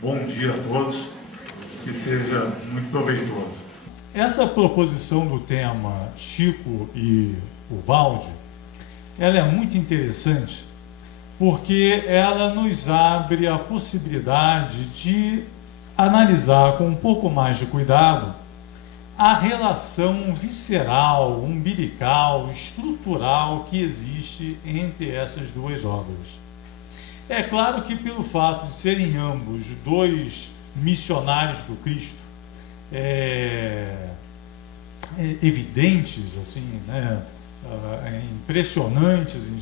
Bom dia a todos, que seja muito proveitoso. Essa proposição do tema Chico e o Valde, ela é muito interessante porque ela nos abre a possibilidade de analisar com um pouco mais de cuidado a relação visceral, umbilical, estrutural que existe entre essas duas obras. É claro que pelo fato de serem ambos dois missionários do Cristo, evidentes, assim, né, impressionantes em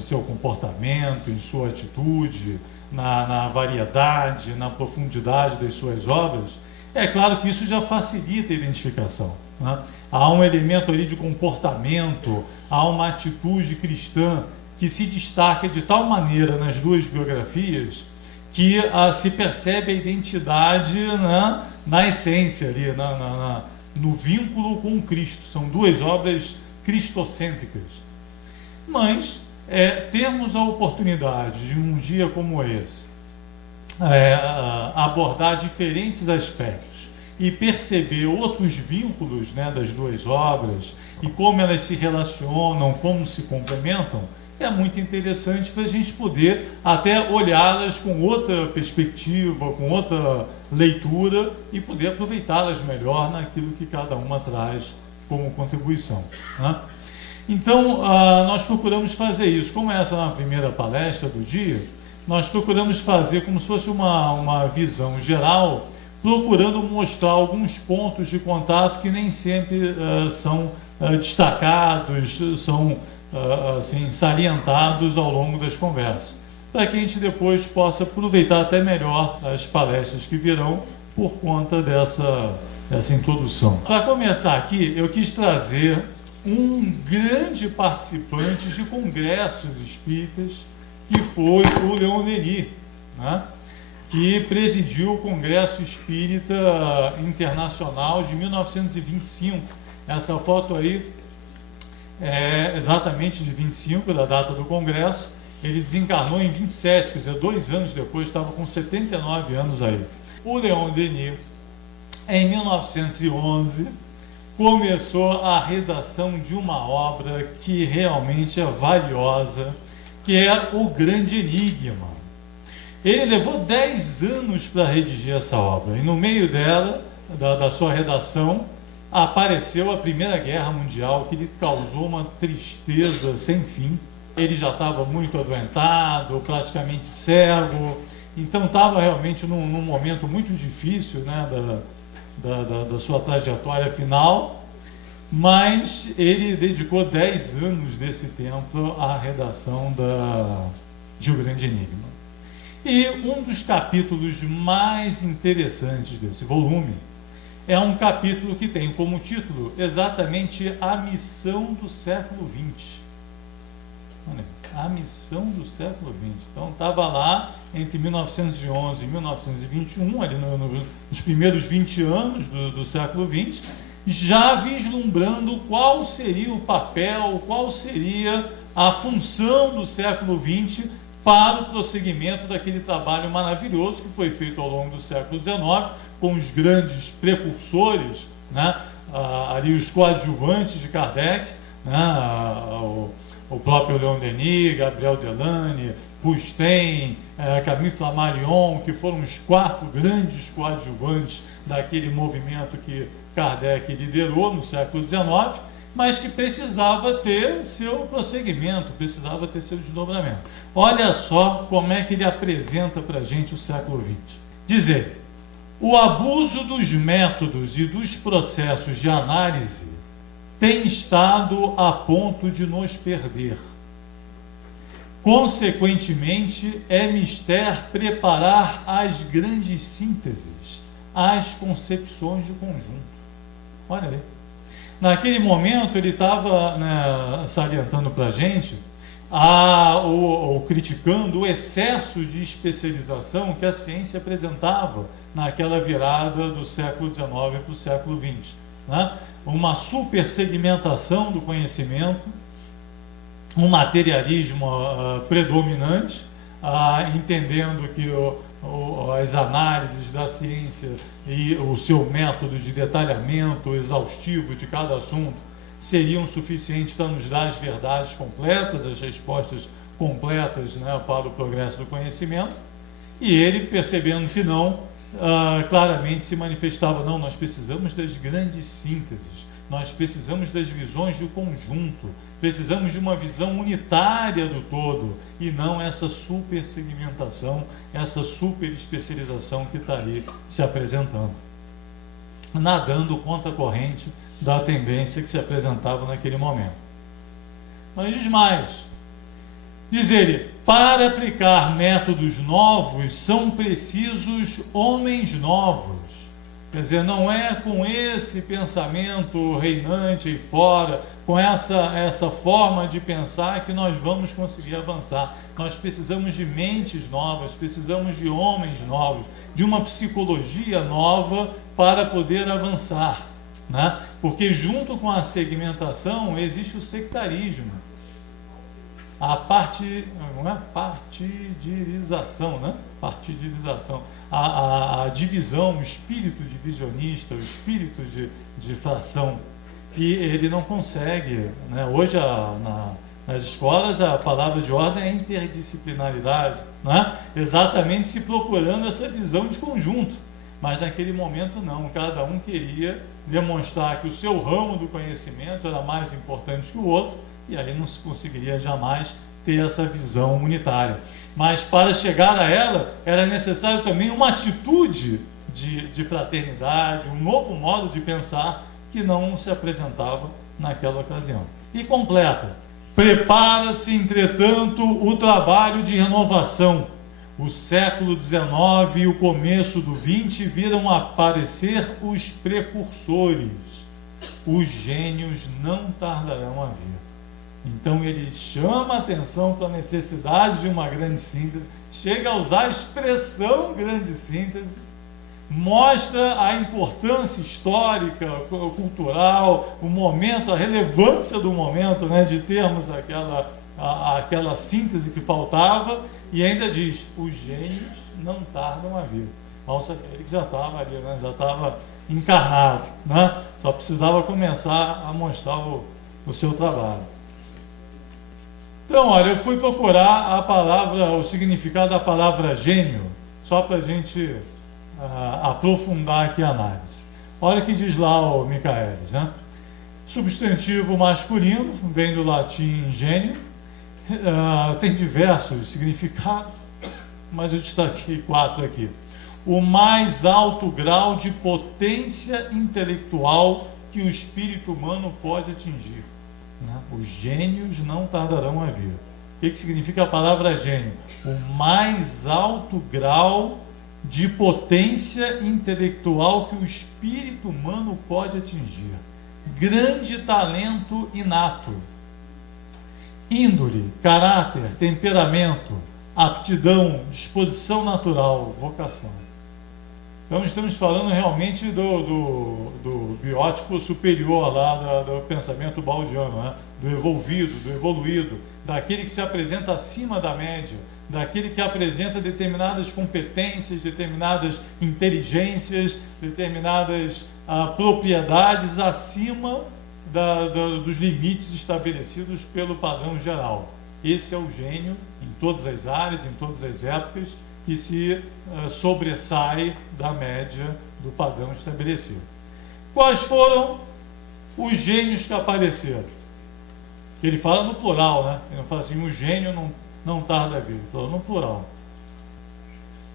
seu comportamento, em sua atitude, na variedade, na profundidade das suas obras, é claro que isso já facilita a identificação, né? Há um elemento ali de comportamento, há uma atitude cristã que se destaca de tal maneira nas duas biografias que se percebe a identidade, né, na essência ali, no vínculo com Cristo. São duas obras cristocêntricas. Mas termos a oportunidade de um dia como esse abordar diferentes aspectos e perceber outros vínculos, né, das duas obras e como elas se relacionam, como se complementam, é muito interessante para a gente poder até olhá-las com outra perspectiva, com outra leitura e poder aproveitá-las melhor naquilo que cada uma traz como contribuição, né? Então, nós procuramos fazer isso. Como essa é a primeira palestra do dia, nós procuramos fazer como se fosse uma visão geral, procurando mostrar alguns pontos de contato que nem sempre são destacados, são assim, salientados ao longo das conversas, para que a gente depois possa aproveitar até melhor as palestras que virão por conta dessa introdução. Para começar aqui, eu quis trazer um grande participante de congressos espíritas, que foi o Leon Denis, né? Que presidiu o Congresso Espírita Internacional de 1925. Essa foto aí é exatamente de 25, da data do Congresso. Ele desencarnou em 27, quer dizer, 2 anos depois, estava com 79 anos aí. O Leon Denis, em 1911, começou a redação de uma obra que realmente é valiosa, que é O Grande Enigma. Ele levou 10 anos para redigir essa obra, e no meio dela, da sua redação, apareceu a Primeira Guerra Mundial, que lhe causou uma tristeza sem fim. Ele já estava muito adoentado, praticamente cego, então estava realmente num momento muito difícil, né, da sua trajetória final, mas ele dedicou 10 anos desse tempo à redação de O Grande Enigma. E um dos capítulos mais interessantes desse volume é um capítulo que tem como título exatamente A Missão do Século XX. Olha, a Missão do Século XX. Então estava lá entre 1911 e 1921, ali nos primeiros 20 anos do século XX, já vislumbrando qual seria o papel, qual seria a função do século XX para o prosseguimento daquele trabalho maravilhoso que foi feito ao longo do século XIX, com os grandes precursores, né, ali os coadjuvantes de Kardec, né, o próprio Leon Denis, Gabriel Delany, Pustin, Camille Flammarion, que foram os 4 grandes coadjuvantes daquele movimento que Kardec liderou no século XIX, mas que precisava ter seu prosseguimento, precisava ter seu desdobramento. Olha só como é que ele apresenta para a gente o século XX. Diz ele: o abuso dos métodos e dos processos de análise tem estado a ponto de nos perder. Consequentemente, é mister preparar as grandes sínteses, as concepções de conjunto. Olha aí. Naquele momento, ele estava, né, salientando para a gente, ou criticando o excesso de especialização que a ciência apresentava naquela virada do século XIX para o século XX, né? Uma supersegmentação do conhecimento, um materialismo predominante, entendendo que as análises da ciência e o seu método de detalhamento exaustivo de cada assunto seriam suficientes para nos dar as verdades completas, as respostas completas, né, para o progresso do conhecimento. E ele, percebendo que não, claramente se manifestava: não, nós precisamos das grandes sínteses, nós precisamos das visões do conjunto, precisamos de uma visão unitária do todo, e não essa super segmentação, essa super especialização que está ali se apresentando, nadando contra a corrente da tendência que se apresentava naquele momento. Mas diz mais, diz ele: para aplicar métodos novos são precisos homens novos. Quer dizer, não é com esse pensamento reinante aí fora, com essa forma de pensar que nós vamos conseguir avançar. Nós precisamos de mentes novas, precisamos de homens novos, de uma psicologia nova para poder avançar, né? Porque junto com a segmentação existe o sectarismo, a partidarização, né? Partidarização, a divisão, o espírito divisionista, o espírito de fração, que ele não consegue, né? Hoje nas escolas a palavra de ordem é interdisciplinaridade, né? Exatamente se procurando essa visão de conjunto, mas naquele momento não, cada um queria demonstrar que o seu ramo do conhecimento era mais importante que o outro, e aí não se conseguiria jamais ter essa visão unitária. Mas para chegar a ela, era necessário também uma atitude de fraternidade, um novo modo de pensar que não se apresentava naquela ocasião. E completa: prepara-se, entretanto, o trabalho de renovação. O século XIX e o começo do XX viram aparecer os precursores. Os gênios não tardarão a vir. Então ele chama a atenção para a necessidade de uma grande síntese, chega a usar a expressão grande síntese, mostra a importância histórica, cultural, o momento, a relevância do momento, né, de termos aquela síntese que faltava, e ainda diz: os gênios não tardam a vir. Nossa, ele já estava ali, né, já estava encarnado, né, só precisava começar a mostrar o seu trabalho. Então, olha, eu fui procurar o significado da palavra gênio, só para a gente aprofundar aqui a análise. Olha o que diz lá o Michaelis, né? Substantivo masculino, vem do latim gênio, tem diversos significados, mas eu destaquei 4 aqui. O mais alto grau de potência intelectual que o espírito humano pode atingir. Os gênios não tardarão a vir. O que significa a palavra gênio? O mais alto grau de potência intelectual que o espírito humano pode atingir. Grande talento inato. Índole, caráter, temperamento, aptidão, disposição natural, vocação. Então estamos falando realmente do biótipo superior lá do pensamento baldiano, né? Do evolvido, do evoluído, daquele que se apresenta acima da média, daquele que apresenta determinadas competências, determinadas inteligências, determinadas propriedades acima dos limites estabelecidos pelo padrão geral. Esse é o gênio em todas as áreas, em todas as épocas, que se sobressai da média do padrão estabelecido. Quais foram os gênios que apareceram? Ele fala no plural, né? Ele não fala assim: o gênio não tarda a vir. Ele fala no plural.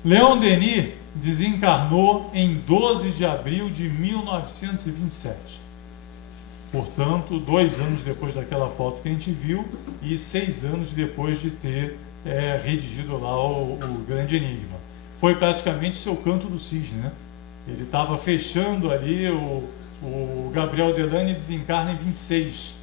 Leon Denis desencarnou em 12 de abril de 1927. Portanto, 2 anos depois daquela foto que a gente viu e 6 anos depois de ter redigido lá o Grande Enigma. Foi praticamente seu Canto do Cisne, né? Ele estava fechando ali, o Gabriel Delany desencarna em 26.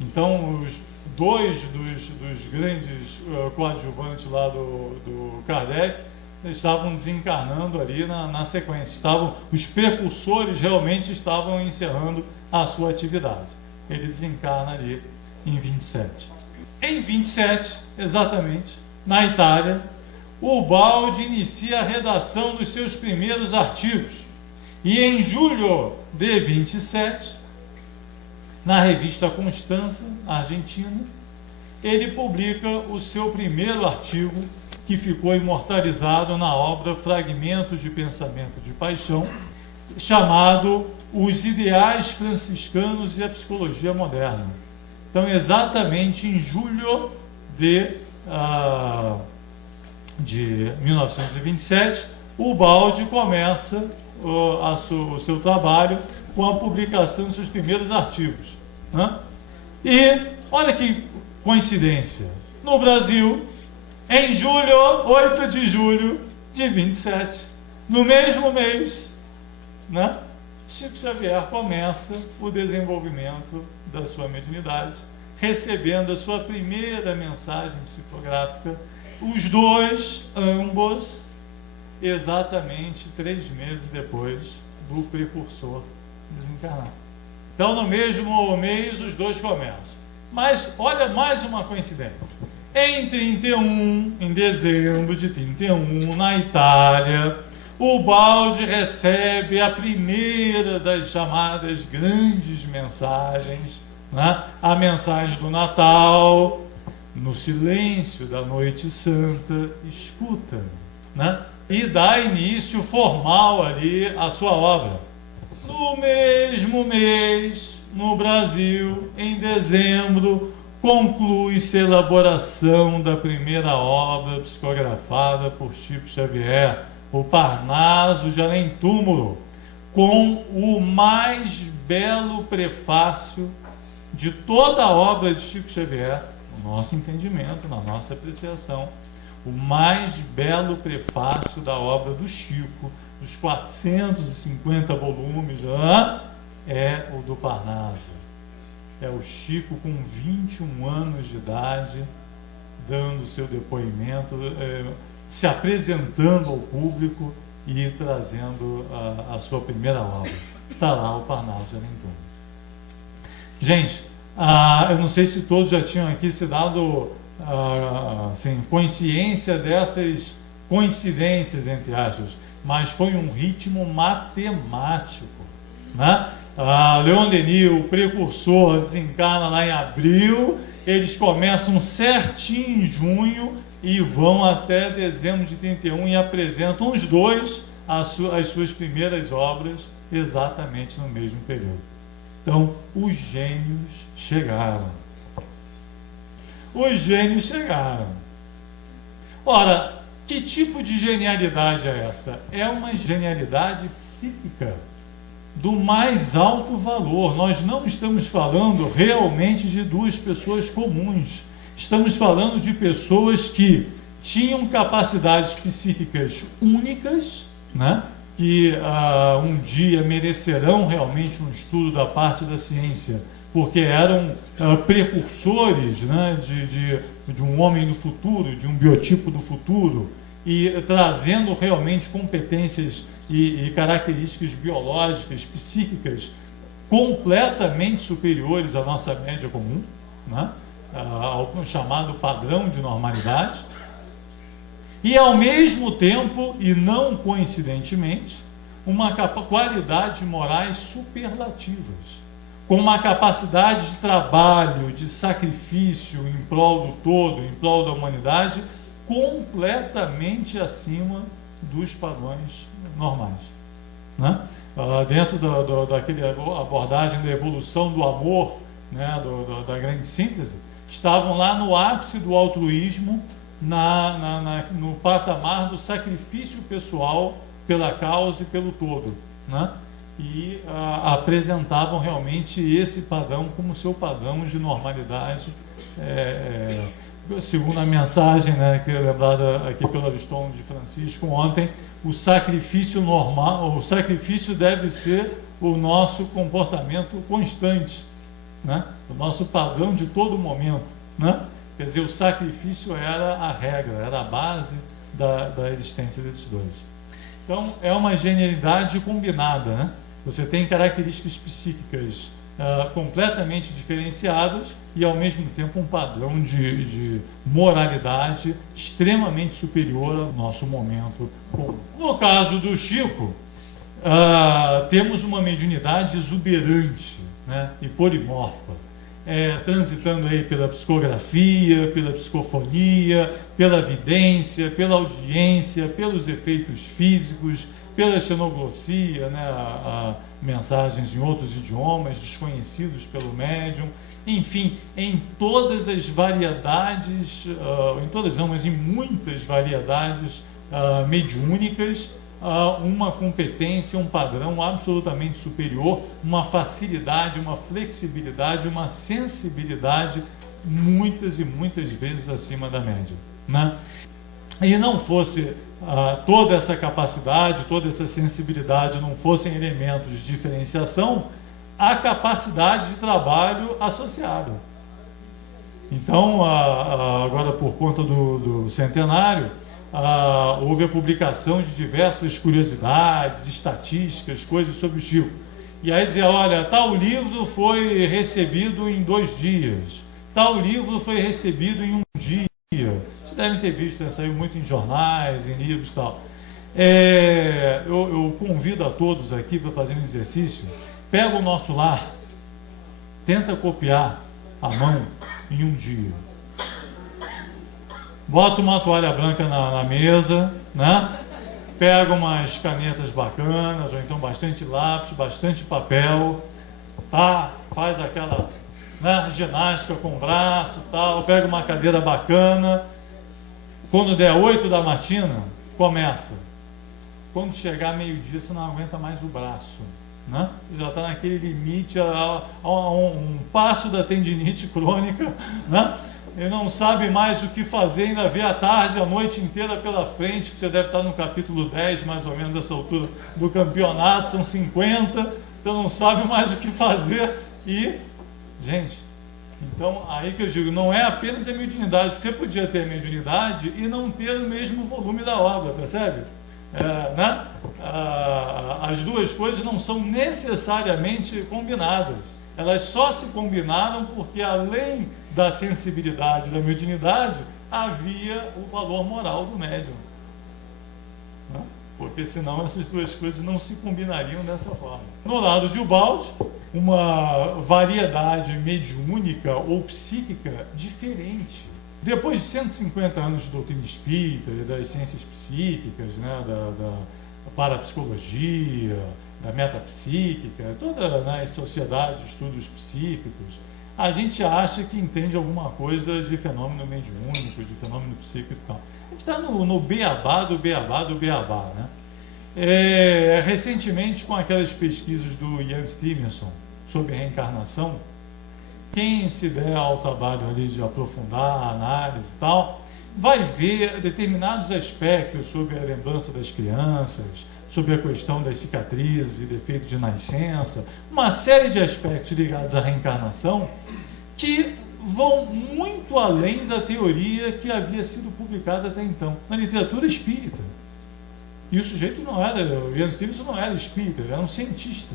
Então, os 2 dos grandes coadjuvantes lá do Kardec estavam desencarnando ali na sequência. Os precursores realmente estavam encerrando a sua atividade. Ele desencarna ali em 27. Em 27, exatamente, na Itália, Ubaldi inicia a redação dos seus primeiros artigos. E em julho de 27, na revista Constança, Argentina, ele publica o seu primeiro artigo, que ficou imortalizado na obra Fragmentos de Pensamento de Paixão, chamado Os Ideais Franciscanos e a Psicologia Moderna. Então, exatamente em julho de 1927, Ubaldi começa o seu trabalho com a publicação dos seus primeiros artigos, né? E olha que coincidência, no Brasil, em julho, 8 de julho de 27, no mesmo mês, né, Chico Xavier começa o desenvolvimento da sua mediunidade, recebendo a sua primeira mensagem psicográfica, os dois, ambos, exatamente 3 meses depois do precursor desencarnar. Então, no mesmo mês, os dois começam. Mas, olha mais uma coincidência. Em dezembro de 31, na Itália, Ubaldi recebe a primeira das chamadas grandes mensagens, né? A mensagem do Natal, no silêncio da noite santa, escuta, né? E dá início formal ali à sua obra. No mesmo mês, no Brasil, em dezembro, conclui-se a elaboração da primeira obra psicografada por Chico Xavier, o Parnaso de Além Túmulo, com o mais belo prefácio de toda a obra de Chico Xavier, no nosso entendimento, na nossa apreciação, o mais belo prefácio da obra do Chico, dos 450 volumes, é o do Parnaso. É o Chico com 21 anos de idade, dando seu depoimento, se apresentando ao público e trazendo a sua primeira obra. Está lá o Parnaso de Além Túmulo. Gente, eu não sei se todos já tinham aqui se dado assim, consciência dessas coincidências, entre aspas, mas foi um ritmo matemático, né? Leon Denis, o precursor, desencarna lá em abril, eles começam certinho em junho e vão até dezembro de 31 e apresentam os dois as suas primeiras obras exatamente no mesmo período. Então, os gênios chegaram. Os gênios chegaram. Ora, que tipo de genialidade é essa? É uma genialidade psíquica do mais alto valor. Nós não estamos falando realmente de duas pessoas comuns. Estamos falando de pessoas que tinham capacidades psíquicas únicas, né? Que um dia merecerão realmente um estudo da parte da ciência, porque eram precursores, né, de um homem do futuro, de um biotipo do futuro, e trazendo realmente competências e características biológicas, psíquicas, completamente superiores à nossa média comum, né, ao chamado padrão de normalidade. E, ao mesmo tempo, e não coincidentemente, qualidades morais superlativas, com uma capacidade de trabalho, de sacrifício em prol do todo, em prol da humanidade, completamente acima dos padrões normais, né? Dentro daquela abordagem da evolução do amor, né, da grande síntese, estavam lá no ápice do altruísmo, no patamar do sacrifício pessoal pela causa e pelo todo, né? E apresentavam realmente esse padrão como seu padrão de normalidade, segundo a mensagem, né, que é lembrada aqui pelo Ariston de Francisco ontem, o sacrifício normal, o sacrifício deve ser o nosso comportamento constante, né? O nosso padrão de todo momento, né? Quer dizer, o sacrifício era a regra, era a base da existência desses dois. Então, é uma genialidade combinada, né? Você tem características psíquicas completamente diferenciadas e, ao mesmo tempo, um padrão de moralidade extremamente superior ao nosso momento comum. No caso do Chico, temos uma mediunidade exuberante, né, e polimorfa, transitando aí pela psicografia, pela psicofonia, pela vidência, pela audiência, pelos efeitos físicos, pela xenoglossia, né, mensagens em outros idiomas desconhecidos pelo médium, enfim, em todas as variedades, em todas não, mas em muitas variedades mediúnicas, uma competência, um padrão absolutamente superior, uma facilidade, uma flexibilidade, uma sensibilidade muitas e muitas vezes acima da média, né? E não fosse toda essa capacidade, toda essa sensibilidade, não fossem elementos de diferenciação, a capacidade de trabalho associada. Então, agora por conta do centenário, houve a publicação de diversas curiosidades, estatísticas, coisas sobre o Chico. E aí dizia, olha, tal livro foi recebido em 2 dias, tal livro foi recebido em 1 dia. Vocês devem ter visto, né? Saiu muito em jornais, em livros e tal. Eu convido a todos aqui para fazer um exercício. Pega o nosso lar, tenta copiar à mão em 1 dia. Bota uma toalha branca na mesa, né? Pega umas canetas bacanas, ou então bastante lápis, bastante papel, tá? Faz aquela, né, ginástica com o braço, tal, pega uma cadeira bacana. Quando der 8 da matina, começa. Quando chegar meio-dia, você não aguenta mais o braço, né? Já está naquele limite, a um passo da tendinite crônica, né? E não sabe mais o que fazer, ainda vê a tarde, a noite inteira pela frente, você deve estar no capítulo 10, mais ou menos, dessa altura do campeonato, são 50, você não sabe mais o que fazer e, gente, então aí que eu digo, não é apenas a mediunidade, porque podia ter mediunidade e não ter o mesmo volume da obra, percebe? Né? As duas coisas não são necessariamente combinadas, elas só se combinaram porque além da sensibilidade, da mediunidade, havia o valor moral do médium, né? Porque senão essas duas coisas não se combinariam dessa forma. No lado de Ubaldi, uma variedade mediúnica ou psíquica diferente. Depois de 150 anos de doutrina espírita e das ciências psíquicas, né, da parapsicologia, da metapsíquica, todas, né, as sociedades de estudos psíquicos, a gente acha que entende alguma coisa de fenômeno mediúnico, de fenômeno psíquico e tal. A gente está no beabá do beabá do beabá, né? Recentemente, com aquelas pesquisas do Ian Stevenson sobre reencarnação, quem se der ao trabalho ali de aprofundar a análise e tal, vai ver determinados aspectos sobre a lembrança das crianças, sobre a questão das cicatrizes e defeitos de nascença, uma série de aspectos ligados à reencarnação que vão muito além da teoria que havia sido publicada até então, na literatura espírita. E o sujeito não era, o Ian Stevenson não era espírita, ele era um cientista.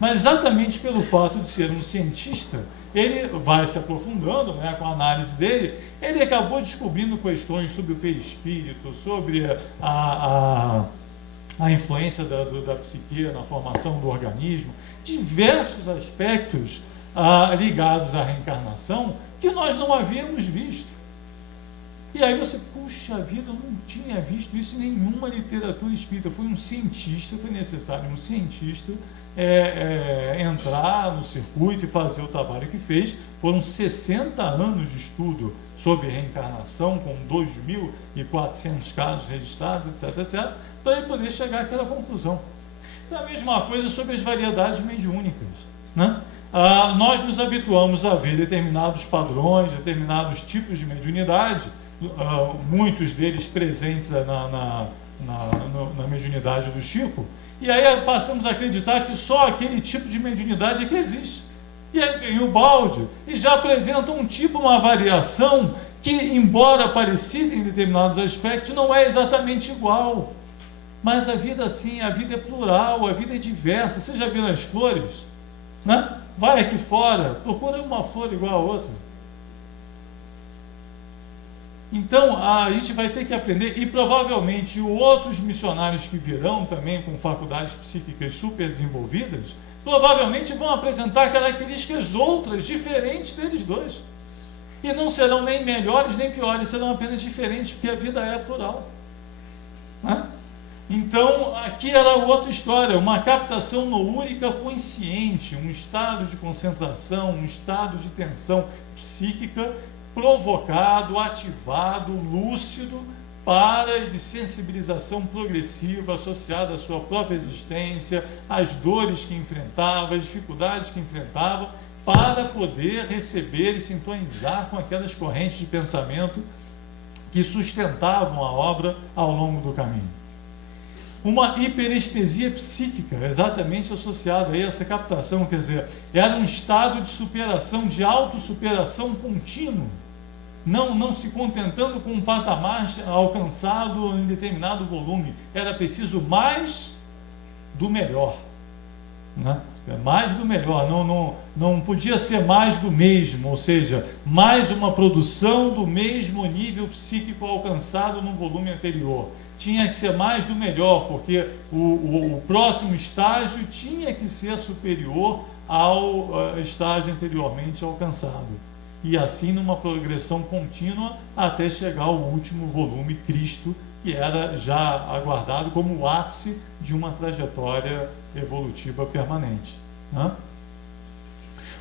Mas exatamente pelo fato de ser um cientista, ele vai se aprofundando, né, com a análise dele, ele acabou descobrindo questões sobre o perispírito, sobre a influência da psique na formação do organismo, diversos aspectos ligados à reencarnação que nós não havíamos visto. E aí você, puxa vida, eu não tinha visto isso em nenhuma literatura espírita. Foi um cientista, foi necessário um cientista entrar no circuito e fazer o trabalho que fez. Foram 60 anos de estudo sobre reencarnação, com 2.400 casos registrados, etc, etc, para ele poder chegar àquela conclusão. É a mesma coisa sobre as variedades mediúnicas, né? Nós nos habituamos a ver determinados padrões, determinados tipos de mediunidade, muitos deles presentes na mediunidade do Chico, e aí passamos a acreditar que só aquele tipo de mediunidade é que existe. E aí o Ubaldi já apresenta um tipo, uma variação que, embora parecida em determinados aspectos, não é exatamente igual. Mas a vida, sim, a vida é plural, a vida é diversa. Você já viu as flores, né? vai aqui fora, procura uma flor igual a outra. Então, a gente vai ter que aprender, e provavelmente outros missionários que virão também com faculdades psíquicas super desenvolvidas, provavelmente vão apresentar características outras, diferentes deles dois. E não serão nem melhores nem piores, serão apenas diferentes, porque a vida é plural. Né? Então, aqui era outra história, uma captação noúrica consciente, um estado de concentração, um estado de tensão psíquica provocado, ativado, lúcido, para de sensibilização progressiva associada à sua própria existência, às dores que enfrentava, às dificuldades que enfrentava, para poder receber e sintonizar com aquelas correntes de pensamento que sustentavam a obra ao longo do caminho. Uma hiperestesia psíquica, exatamente associada a essa captação, quer dizer, era um estado de superação, de autossuperação contínuo, não se contentando com um patamar alcançado em determinado volume, era preciso mais do melhor, né? Mais do melhor, não podia ser mais do mesmo, ou seja, mais uma produção do mesmo nível psíquico alcançado no volume anterior. Tinha que ser mais do melhor, porque o próximo estágio tinha que ser superior ao estágio anteriormente alcançado. E assim numa progressão contínua até chegar ao último volume, Cristo, que era já aguardado como o ápice de uma trajetória evolutiva permanente. Né?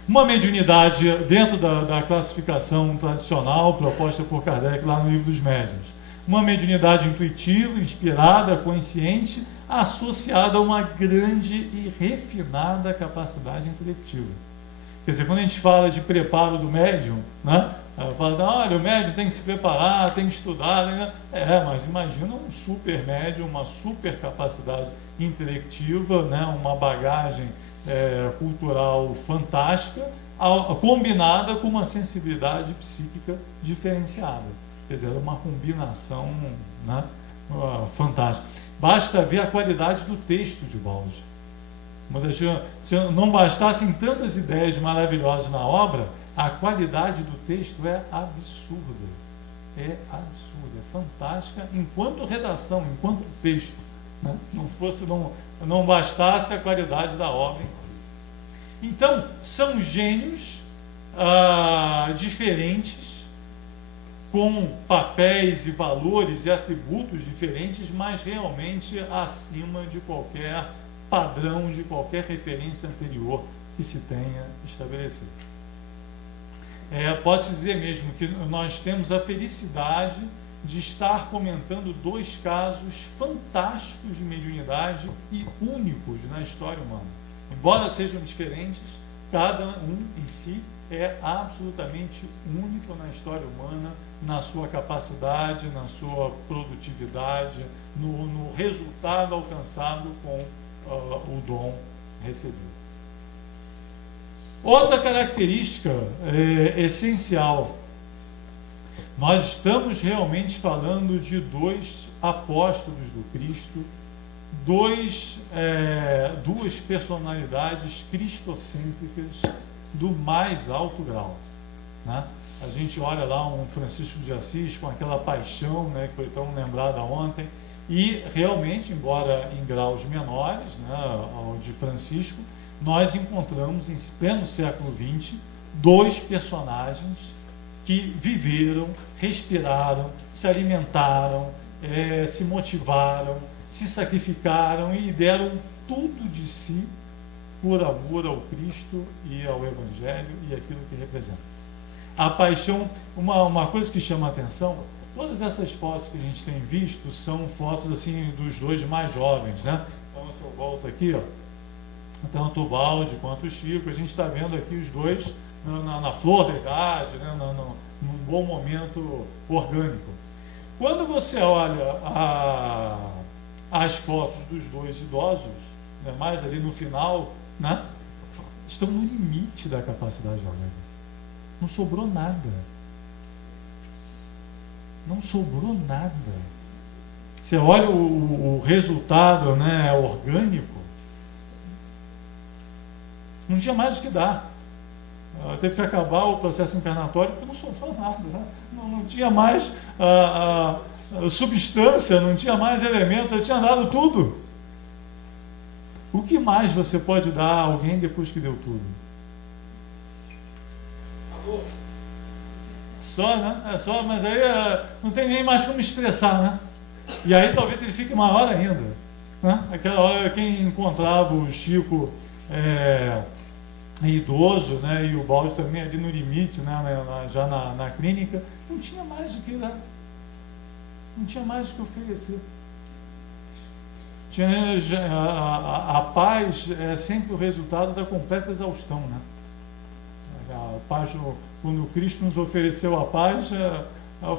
Uma mediunidade dentro da classificação tradicional proposta por Kardec lá no Livro dos Médiuns. Uma mediunidade intuitiva, inspirada, consciente, associada a uma grande e refinada capacidade intelectiva. Quer dizer, quando a gente fala de preparo do médium, né? Fala, olha, o médium tem que se preparar, tem que estudar, né? Mas imagina um super médium, uma super capacidade intelectiva, né? Uma bagagem cultural fantástica, combinada com uma sensibilidade psíquica diferenciada. Quer dizer, uma combinação, né? Fantástica. Basta ver a qualidade do texto de Balde. Se não bastassem tantas ideias maravilhosas na obra, a qualidade do texto é absurda. É absurda, é fantástica enquanto redação, enquanto texto. Né? Não bastasse a qualidade da obra em si. Então, são gênios diferentes, com papéis e valores e atributos diferentes, mas realmente acima de qualquer padrão, de qualquer referência anterior que se tenha estabelecido. Pode-se dizer mesmo que nós temos a felicidade de estar comentando dois casos fantásticos de mediunidade e únicos na história humana. Embora sejam diferentes, cada um em si é absolutamente único na história humana, na sua capacidade, na sua produtividade, no resultado alcançado com o dom recebido. Outra característica essencial, nós estamos realmente falando de dois apóstolos do Cristo, duas personalidades cristocêntricas do mais alto grau. Né? A gente olha lá um Francisco de Assis com aquela paixão, né, que foi tão lembrada ontem, e realmente, embora em graus menores, né, ao de Francisco, nós encontramos em pleno século XX dois personagens que viveram, respiraram, se alimentaram, se motivaram, se sacrificaram e deram tudo de si por amor ao Cristo e ao Evangelho e aquilo que representa. A paixão, uma coisa que chama a atenção, todas essas fotos que a gente tem visto são fotos assim dos dois mais jovens, né? Então eu volto aqui, ó, tanto o Balde quanto o Chico, a gente está vendo aqui os dois na flor da idade, né? Num bom momento orgânico. Quando você olha as fotos dos dois idosos, né, mais ali no final, né, estão no limite da capacidade orgânica. Não sobrou nada. Não sobrou nada. Você olha o resultado, né, orgânico, não tinha mais o que dar. teve que acabar o processo encarnatório porque não sobrou nada, né? Não tinha mais substância, não tinha mais elemento, já tinha dado tudo. O que mais você pode dar a alguém depois que deu tudo? Amor. Só, né? É só, mas aí não tem nem mais como expressar, né? E aí talvez ele fique maior ainda, né? Aquela hora quem encontrava o Chico idoso, né? E o Balde também ali no limite, né? Já na clínica, não tinha mais o que dar, não tinha mais o que oferecer. A paz é sempre o resultado da completa exaustão, né? A paz, quando Cristo nos ofereceu a paz,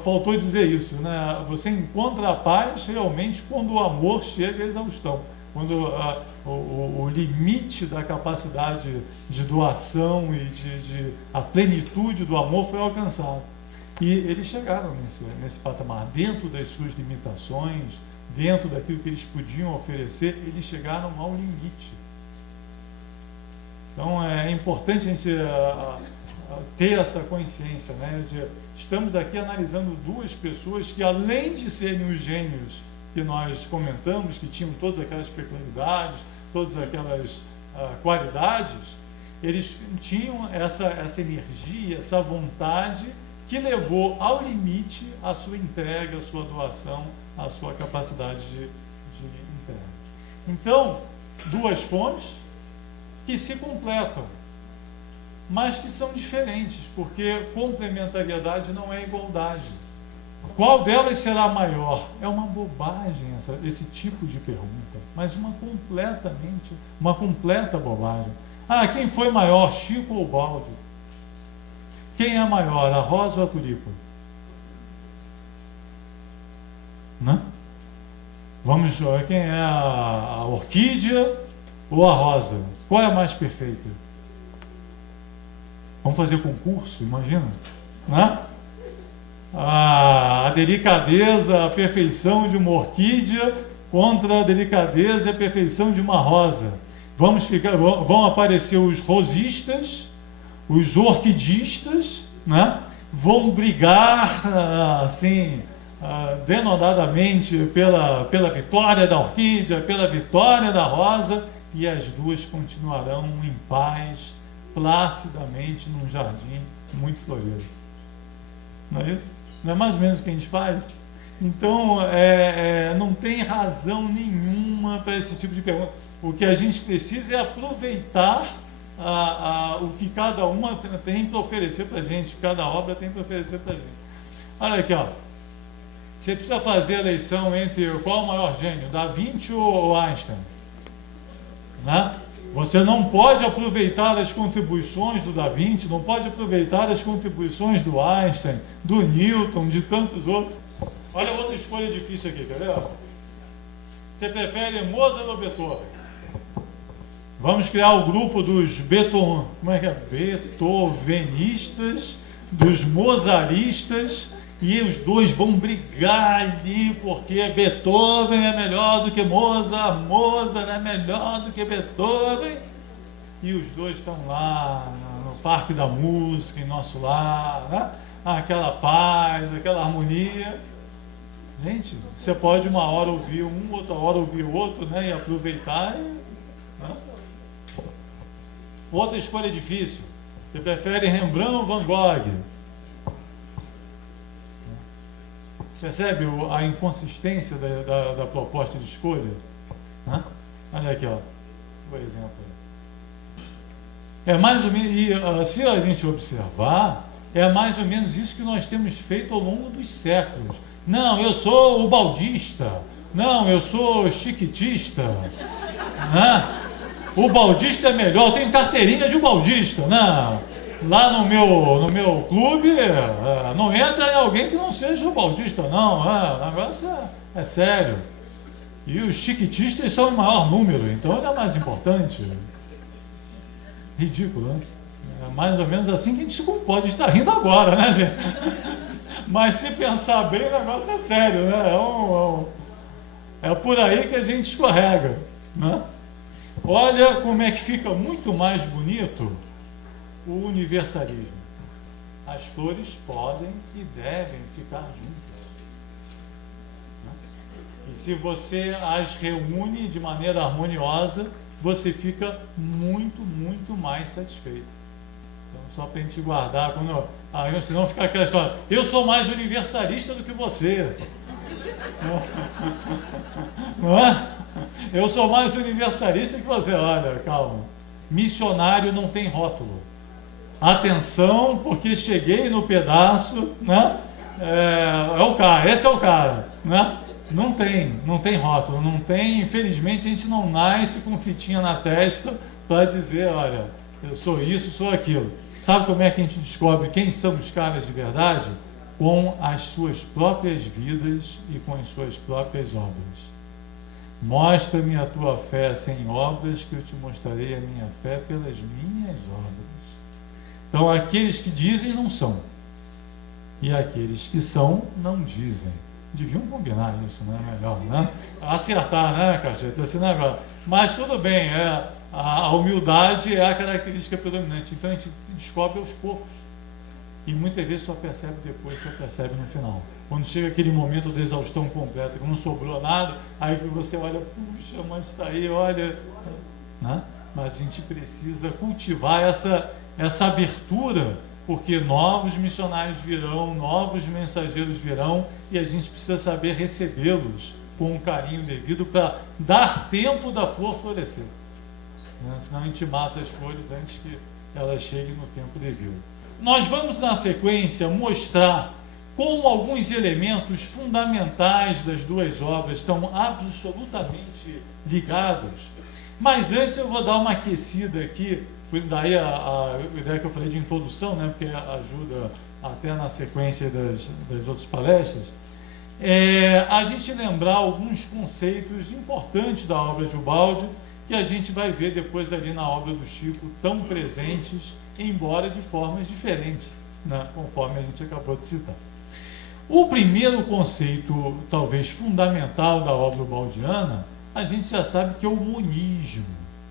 faltou dizer isso, né? Você encontra a paz realmente quando o amor chega à exaustão, quando o limite da capacidade de doação e a plenitude do amor foi alcançado. E eles chegaram nesse patamar, dentro das suas limitações, dentro daquilo que eles podiam oferecer, eles chegaram ao limite. Então é importante a gente ter essa consciência, né? Estamos aqui analisando duas pessoas que, além de serem os gênios que nós comentamos, que tinham todas aquelas peculiaridades, todas aquelas qualidades, eles tinham essa energia, essa vontade que levou ao limite a sua entrega, a sua doação, a sua capacidade de entrega. Então, duas fontes que se completam, mas que são diferentes, porque complementariedade não é igualdade. Qual delas será maior? É uma bobagem esse tipo de pergunta, mas uma completa bobagem. Quem foi maior, Chico ou Baldo? Quem é maior, a rosa ou a tulipa? Né? Vamos ver quem é a orquídea ou a rosa? Qual é a mais perfeita? Vamos fazer concurso, imagina, né? A delicadeza, a perfeição de uma orquídea contra a delicadeza e a perfeição de uma rosa. Vão aparecer os rosistas, os orquidistas, né? Vão brigar assim, denodadamente pela vitória da orquídea, pela vitória da rosa, e as duas continuarão em paz, placidamente, num jardim muito florido. Não é isso? Não é mais ou menos o que a gente faz? Então, não tem razão nenhuma para esse tipo de pergunta. O que a gente precisa é aproveitar o que cada uma tem para oferecer para a gente, cada obra tem para oferecer para a gente. Olha aqui, ó. Você precisa fazer a eleição entre qual o maior gênio, Da Vinci ou Einstein? Né? Você não pode aproveitar as contribuições do Da Vinci, não pode aproveitar as contribuições do Einstein, do Newton, de tantos outros. Olha outra escolha difícil aqui, quer ver? Você prefere Mozart ou Beethoven? Vamos criar o grupo dos beethovenistas, dos mozaristas, e os dois vão brigar ali, porque Beethoven é melhor do que Mozart, Mozart é melhor do que Beethoven, e os dois estão lá no Parque da Música, em nosso lar, né? Aquela paz, aquela harmonia. Gente, você pode uma hora ouvir um, outra hora ouvir o outro, né? E aproveitar. Né? Outra escolha difícil. Você prefere Rembrandt ou Van Gogh? Percebe a inconsistência da proposta de escolha? Né? Olha aqui, ó, por exemplo. É mais ou menos, e se a gente observar, é mais ou menos isso que nós temos feito ao longo dos séculos. Não, eu sou o baldista. Não, eu sou chiquitista. Né? O baldista é melhor, eu tenho carteirinha de baldista. Não. Lá no meu clube, não entra alguém que não seja o baldista, não. O negócio é sério. E os chiquitistas são o maior número, então ele é mais importante. Ridículo, né? É mais ou menos assim que a gente pode estar rindo agora, né, gente? Mas se pensar bem, o negócio é sério, né? É por aí que a gente escorrega, né? Olha como é que fica muito mais bonito o universalismo. As flores podem e devem ficar juntas. E se você as reúne de maneira harmoniosa, você fica muito, muito mais satisfeito. Então, só para a gente guardar, senão fica aquela história, eu sou mais universalista do que você. Não é? Eu sou mais universalista que você. Olha, calma. Missionário não tem rótulo. Atenção, porque cheguei no pedaço, né? É o cara, esse é o cara, né? Não tem rótulo, não tem, infelizmente a gente não nasce com fitinha na testa para dizer, olha, eu sou isso, sou aquilo. Sabe como é que a gente descobre quem são os caras de verdade? Com as suas próprias vidas e com as suas próprias obras. Mostra-me a tua fé sem obras, que eu te mostrarei a minha fé pelas minhas obras. Então, aqueles que dizem não são, e aqueles que são não dizem. Deviam combinar isso, né? Melhor, né? Acertar, né, Cacheta? Esse negócio. Mas tudo bem, a humildade é a característica predominante. Então a gente descobre aos poucos. E muitas vezes só percebe depois, só percebe no final. Quando chega aquele momento de exaustão completa, que não sobrou nada, aí que você olha, puxa, mas está aí, olha. Né? Mas a gente precisa cultivar essa abertura, porque novos missionários virão, novos mensageiros virão, e a gente precisa saber recebê-los com um carinho devido para dar tempo da flor florescer. Né? Senão a gente mata as flores antes que elas cheguem no tempo devido. Nós vamos, na sequência, mostrar como alguns elementos fundamentais das duas obras estão absolutamente ligados. Mas antes eu vou dar uma aquecida aqui, daí a ideia que eu falei de introdução, né, porque ajuda até na sequência das outras palestras, a gente lembrar alguns conceitos importantes da obra de Ubaldi, que a gente vai ver depois ali na obra do Chico, tão presentes, embora de formas diferentes, né, conforme a gente acabou de citar. O primeiro conceito, talvez fundamental da obra ubaldiana, a gente já sabe que é o monismo,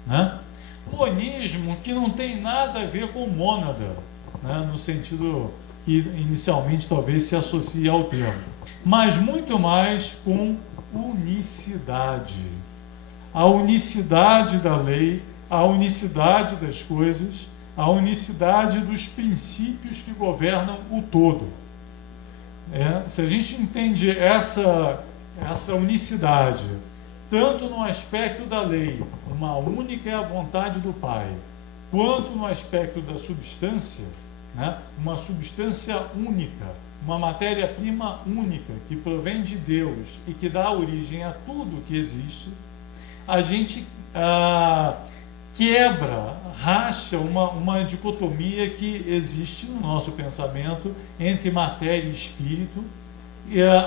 né? Monismo que não tem nada a ver com mônada, né, no sentido que inicialmente talvez se associe ao termo, mas muito mais com unicidade. A unicidade da lei, a unicidade das coisas, a unicidade dos princípios que governam o todo. Se a gente entende essa unicidade, tanto no aspecto da lei, uma única é a vontade do Pai, quanto no aspecto da substância, né, uma substância única, uma matéria-prima única, que provém de Deus e que dá origem a tudo que existe, a gente quebra, racha uma dicotomia que existe no nosso pensamento entre matéria e espírito,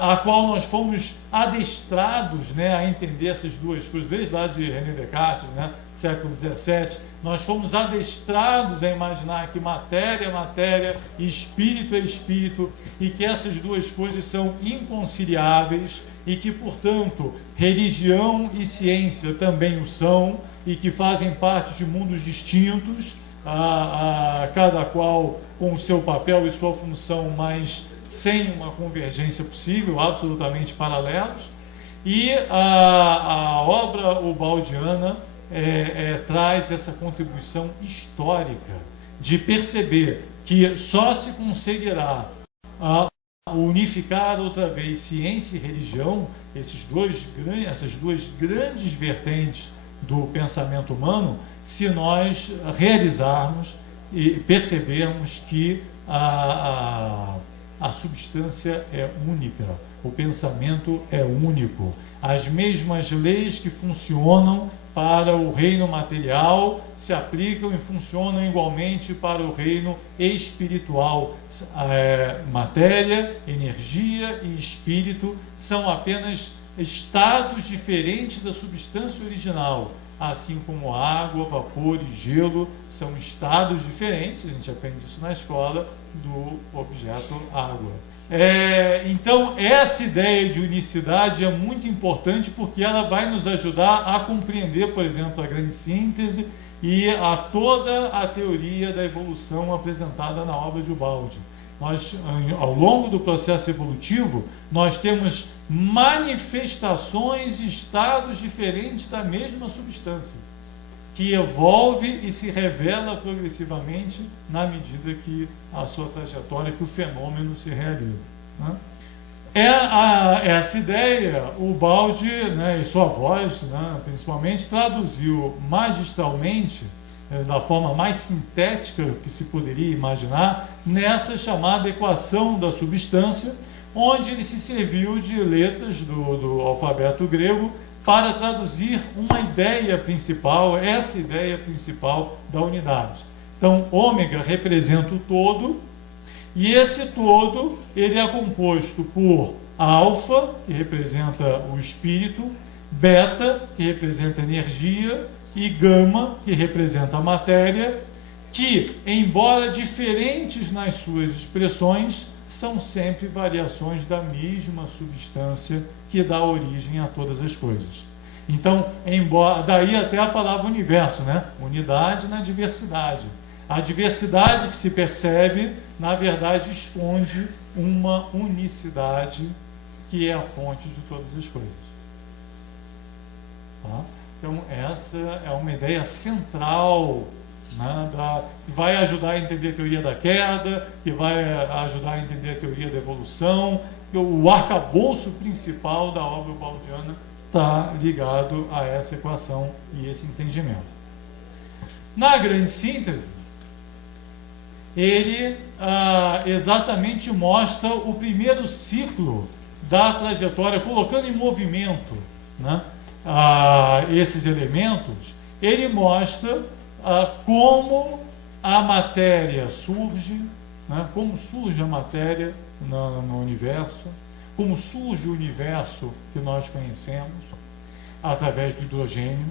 a qual nós fomos adestrados, né, a entender essas duas coisas, desde lá de René Descartes, né, século XVII, nós fomos adestrados a imaginar que matéria é matéria, espírito é espírito, e que essas duas coisas são inconciliáveis, e que, portanto, religião e ciência também o são, e que fazem parte de mundos distintos, cada qual com o seu papel e sua função, mas sem uma convergência possível, absolutamente paralelos. E a obra ubaldiana traz essa contribuição histórica de perceber que só se conseguirá unificar outra vez ciência e religião, essas duas grandes vertentes do pensamento humano, se nós realizarmos e percebermos que a substância é única, o pensamento é único. As mesmas leis que funcionam para o reino material se aplicam e funcionam igualmente para o reino espiritual. Matéria, energia e espírito são apenas estados diferentes da substância original, assim como água, vapor e gelo são estados diferentes, a gente aprende isso na escola, do objeto água. Então, essa ideia de unicidade é muito importante porque ela vai nos ajudar a compreender, por exemplo, a grande síntese e a toda a teoria da evolução apresentada na obra de Ubaldi. Nós, ao longo do processo evolutivo, nós temos manifestações e estados diferentes da mesma substância, que evolve e se revela progressivamente na medida que a sua trajetória, que o fenômeno se realiza, né? Essa ideia, o Ubaldi, né, e sua voz, né, principalmente, traduziu magistralmente, da forma mais sintética que se poderia imaginar, nessa chamada equação da substância, onde ele se serviu de letras do alfabeto grego para traduzir uma ideia principal, essa ideia principal da unidade. Então, ômega representa o todo, e esse todo ele é composto por alfa, que representa o espírito, beta, que representa a energia, e gama, que representa a matéria, que, embora diferentes nas suas expressões, são sempre variações da mesma substância que dá origem a todas as coisas. Então, daí até a palavra universo, né? Unidade na diversidade. A diversidade que se percebe, na verdade, esconde uma unicidade que é a fonte de todas as coisas. Tá? Então, essa é uma ideia central, né, que vai ajudar a entender a teoria da queda, que vai ajudar a entender a teoria da evolução. O arcabouço principal da obra ubaldiana está ligado a essa equação e esse entendimento. Na grande síntese, ele exatamente mostra o primeiro ciclo da trajetória, colocando em movimento, né, esses elementos. Ele mostra como a matéria surge, né, como surge a matéria no universo, como surge o universo que nós conhecemos, através do hidrogênio.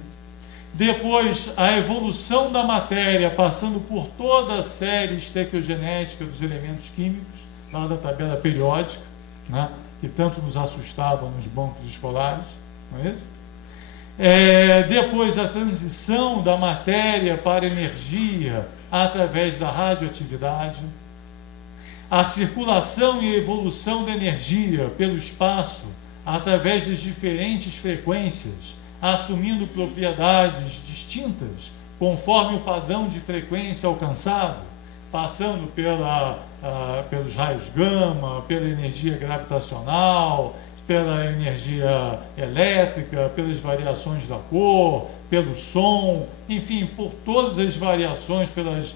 Depois, a evolução da matéria, passando por toda a série estequiogenética dos elementos químicos, lá da tabela periódica, né, que tanto nos assustavam nos bancos escolares, não é isso? Depois, a transição da matéria para energia através da radioatividade, a circulação e evolução da energia pelo espaço através das diferentes frequências, assumindo propriedades distintas conforme o padrão de frequência alcançado, passando pelos raios gama, pela energia gravitacional, pela energia elétrica, pelas variações da cor, pelo som, enfim, por todas as variações, pelas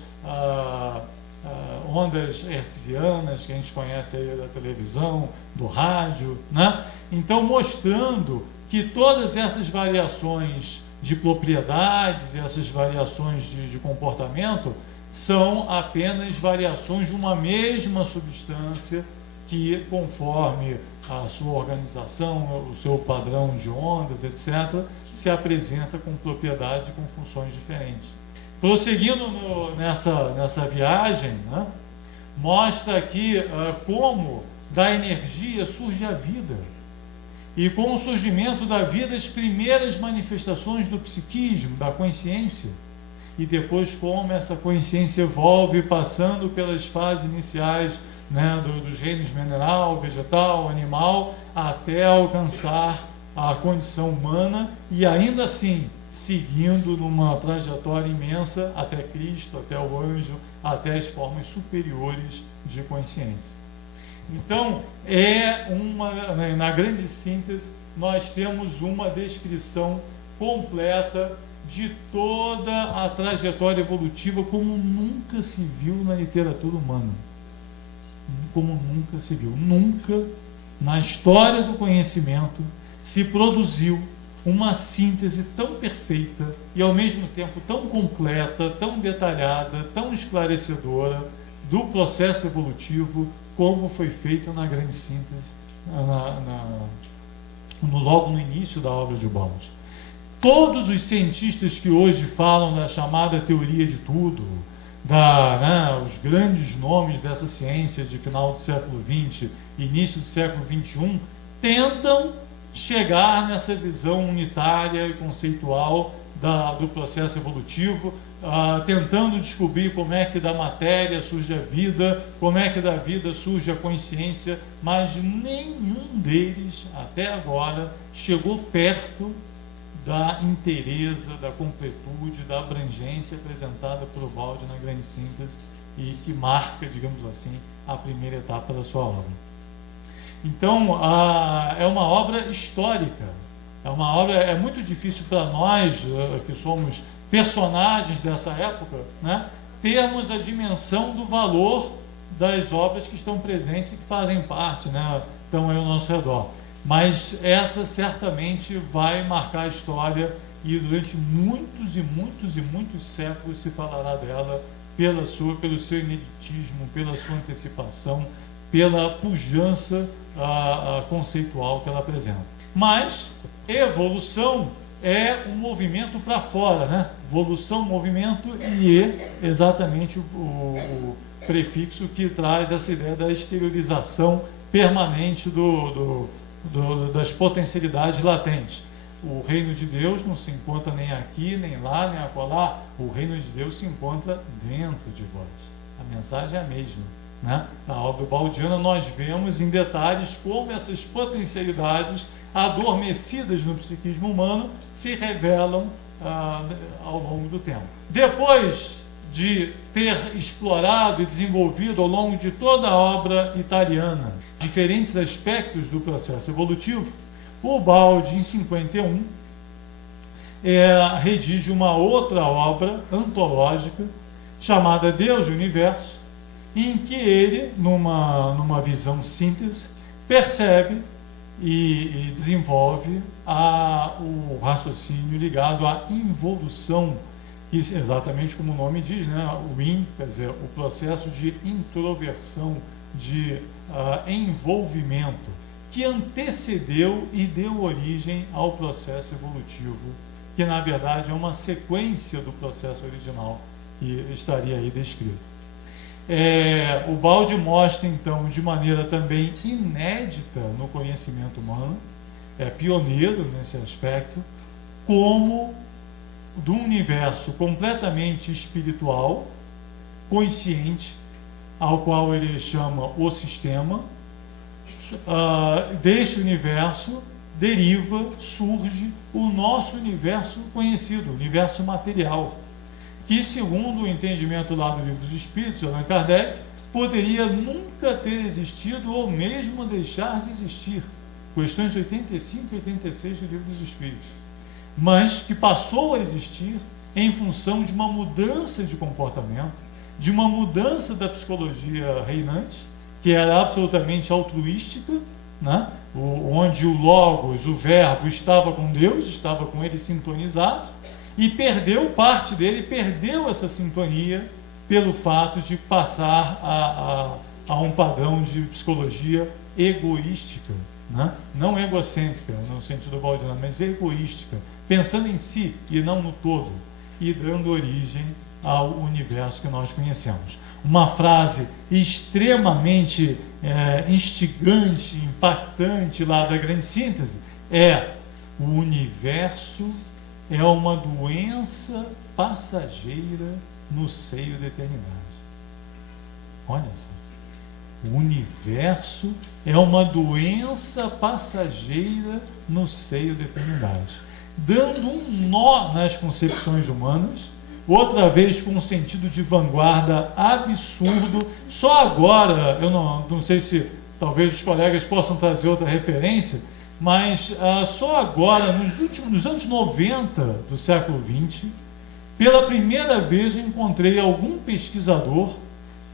ondas hertzianas que a gente conhece aí da televisão, do rádio, né? Então, mostrando que todas essas variações de propriedades, essas variações de comportamento, são apenas variações de uma mesma substância que, conforme a sua organização, o seu padrão de ondas, etc., se apresenta com propriedades e com funções diferentes. Prosseguindo nessa viagem, né, mostra aqui como da energia surge a vida. E com o surgimento da vida, as primeiras manifestações do psiquismo, da consciência, e depois como essa consciência evolve, passando pelas fases iniciais, né, dos reinos mineral, vegetal, animal, até alcançar a condição humana, e ainda assim seguindo numa trajetória imensa até Cristo, até o anjo, até as formas superiores de consciência. Então, na grande síntese, nós temos uma descrição completa de toda a trajetória evolutiva como nunca se viu na literatura humana. Como nunca se viu. Nunca, na história do conhecimento, se produziu uma síntese tão perfeita e, ao mesmo tempo, tão completa, tão detalhada, tão esclarecedora do processo evolutivo como foi feito na grande síntese, logo no início da obra de Ubaldi. Todos os cientistas que hoje falam da chamada teoria de tudo, os grandes nomes dessa ciência de final do século XX, início do século XXI, tentam chegar nessa visão unitária e conceitual do processo evolutivo, tentando descobrir como é que da matéria surge a vida, como é que da vida surge a consciência, mas nenhum deles, até agora, chegou perto da inteireza, da completude, da abrangência apresentada por Ubaldi na grande síntese e que marca, digamos assim, a primeira etapa da sua obra. Então, é uma obra histórica, é muito difícil para nós, que somos personagens dessa época, né, termos a dimensão do valor das obras que estão presentes e que fazem parte, né, estão aí ao nosso redor. Mas essa certamente vai marcar a história e durante muitos e muitos e muitos séculos se falará dela pelo seu ineditismo, pela sua antecipação, pela pujança conceitual que ela apresenta. Mas evolução é um movimento para fora, né? Evolução, movimento, e exatamente o prefixo que traz essa ideia da exteriorização permanente das potencialidades latentes. O reino de Deus não se encontra nem aqui, nem lá, nem acolá. O reino de Deus se encontra dentro de vós. A mensagem é a mesma, né? Na obra ubaldiana nós vemos em detalhes como essas potencialidades adormecidas no psiquismo humano se revelam ao longo do tempo. Depois de ter explorado e desenvolvido ao longo de toda a obra italiana diferentes aspectos do processo evolutivo, o Ubaldi, em 51, redige uma outra obra antológica chamada Deus e o Universo, em que ele, numa visão síntese, percebe e desenvolve o raciocínio ligado à involução, que exatamente como o nome diz, né, quer dizer, o processo de introversão, de envolvimento, que antecedeu e deu origem ao processo evolutivo, que na verdade é uma sequência do processo original que estaria aí descrito. O Ubaldi mostra então de maneira também inédita no conhecimento humano, é pioneiro nesse aspecto, como de um universo completamente espiritual, consciente, ao qual ele chama o sistema, deste universo surge o nosso universo conhecido, o universo material, que, segundo o entendimento lá do Livro dos Espíritos, Allan Kardec, poderia nunca ter existido ou mesmo deixar de existir. Questões 85 e 86 do Livro dos Espíritos. Mas que passou a existir em função de uma mudança de comportamento, de uma mudança da psicologia reinante, que era absolutamente altruística, né? Onde o Logos, o Verbo, estava com Deus, estava com ele sintonizado, e perdeu parte dele, perdeu essa sintonia pelo fato de passar a um padrão de psicologia egoística, né? Não egocêntrica, no sentido baldiano, mas egoística, pensando em si e não no todo, e dando origem ao universo que nós conhecemos. Uma frase extremamente instigante, impactante lá da grande síntese o universo é uma doença passageira no seio da eternidade. Olha só. O universo é uma doença passageira no seio da eternidade, dando um nó nas concepções humanas, outra vez com um sentido de vanguarda absurdo. Só agora, eu não sei se talvez os colegas possam trazer outra referência, mas só agora, nos anos 90 do século XX, pela primeira vez eu encontrei algum pesquisador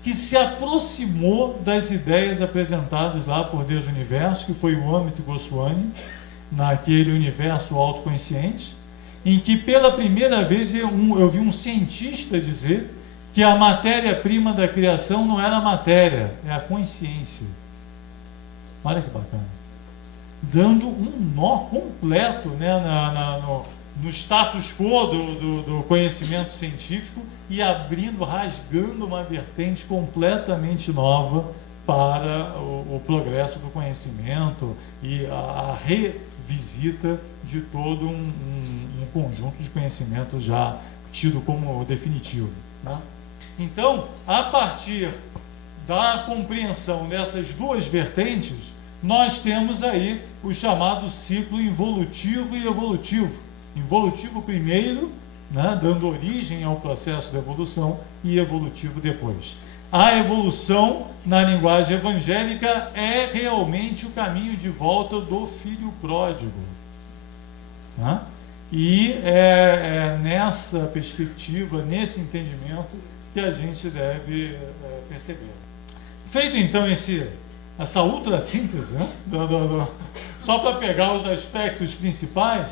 que se aproximou das ideias apresentadas lá por Deus do Universo, que foi o Amit Goswami, naquele universo autoconsciente, em que pela primeira vez eu vi um cientista dizer que a matéria-prima da criação não era a matéria, é a consciência. Olha que bacana. Dando um nó completo, né, no status quo do conhecimento científico e rasgando uma vertente completamente nova para o progresso do conhecimento e a visita de todo um conjunto de conhecimentos já tido como definitivo, né? Então, a partir da compreensão dessas duas vertentes, nós temos aí o chamado ciclo involutivo e evolutivo. Involutivo primeiro, né, dando origem ao processo de evolução, e evolutivo depois. A evolução, na linguagem evangélica, é realmente o caminho de volta do filho pródigo, né? E é nessa perspectiva, nesse entendimento, que a gente deve perceber. Feito então essa ultra síntese, né? Só para pegar os aspectos principais,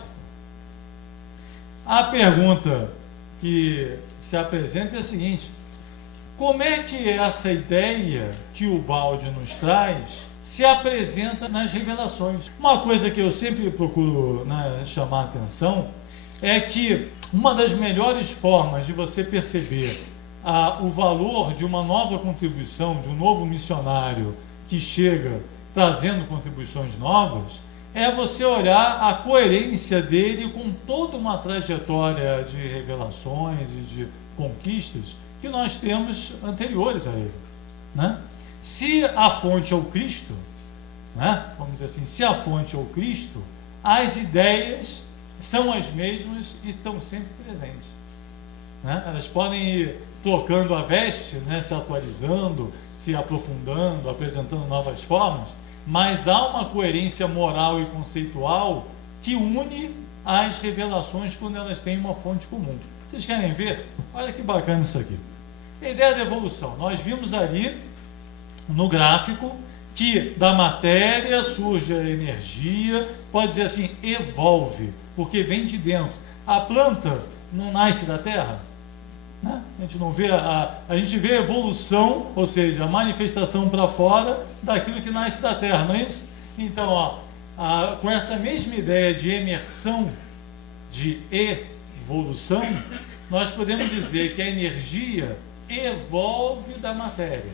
a pergunta que se apresenta é a seguinte: como é que essa ideia que o Balde nos traz se apresenta nas revelações? Uma coisa que eu sempre procuro, né, chamar a atenção é que uma das melhores formas de você perceber o valor de uma nova contribuição, de um novo missionário que chega trazendo contribuições novas, é você olhar a coerência dele com toda uma trajetória de revelações e de conquistas que nós temos anteriores a ele, né? Se a fonte é o Cristo, né? Vamos dizer assim, se a fonte é o Cristo, as ideias são as mesmas e estão sempre presentes, né? Elas podem ir trocando a veste, né? Se atualizando, se aprofundando, apresentando novas formas, mas há uma coerência moral e conceitual que une as revelações quando elas têm uma fonte comum. Vocês querem ver? Olha que bacana isso aqui. A ideia da evolução. Nós vimos ali no gráfico que da matéria surge a energia, pode dizer assim, evolve, porque vem de dentro. A planta não nasce da terra, né? A gente não vê a gente vê a evolução, ou seja, a manifestação para fora daquilo que nasce da terra, não é isso? Então, com essa mesma ideia de emersão, de evolução, nós podemos dizer que a energia evolve da matéria,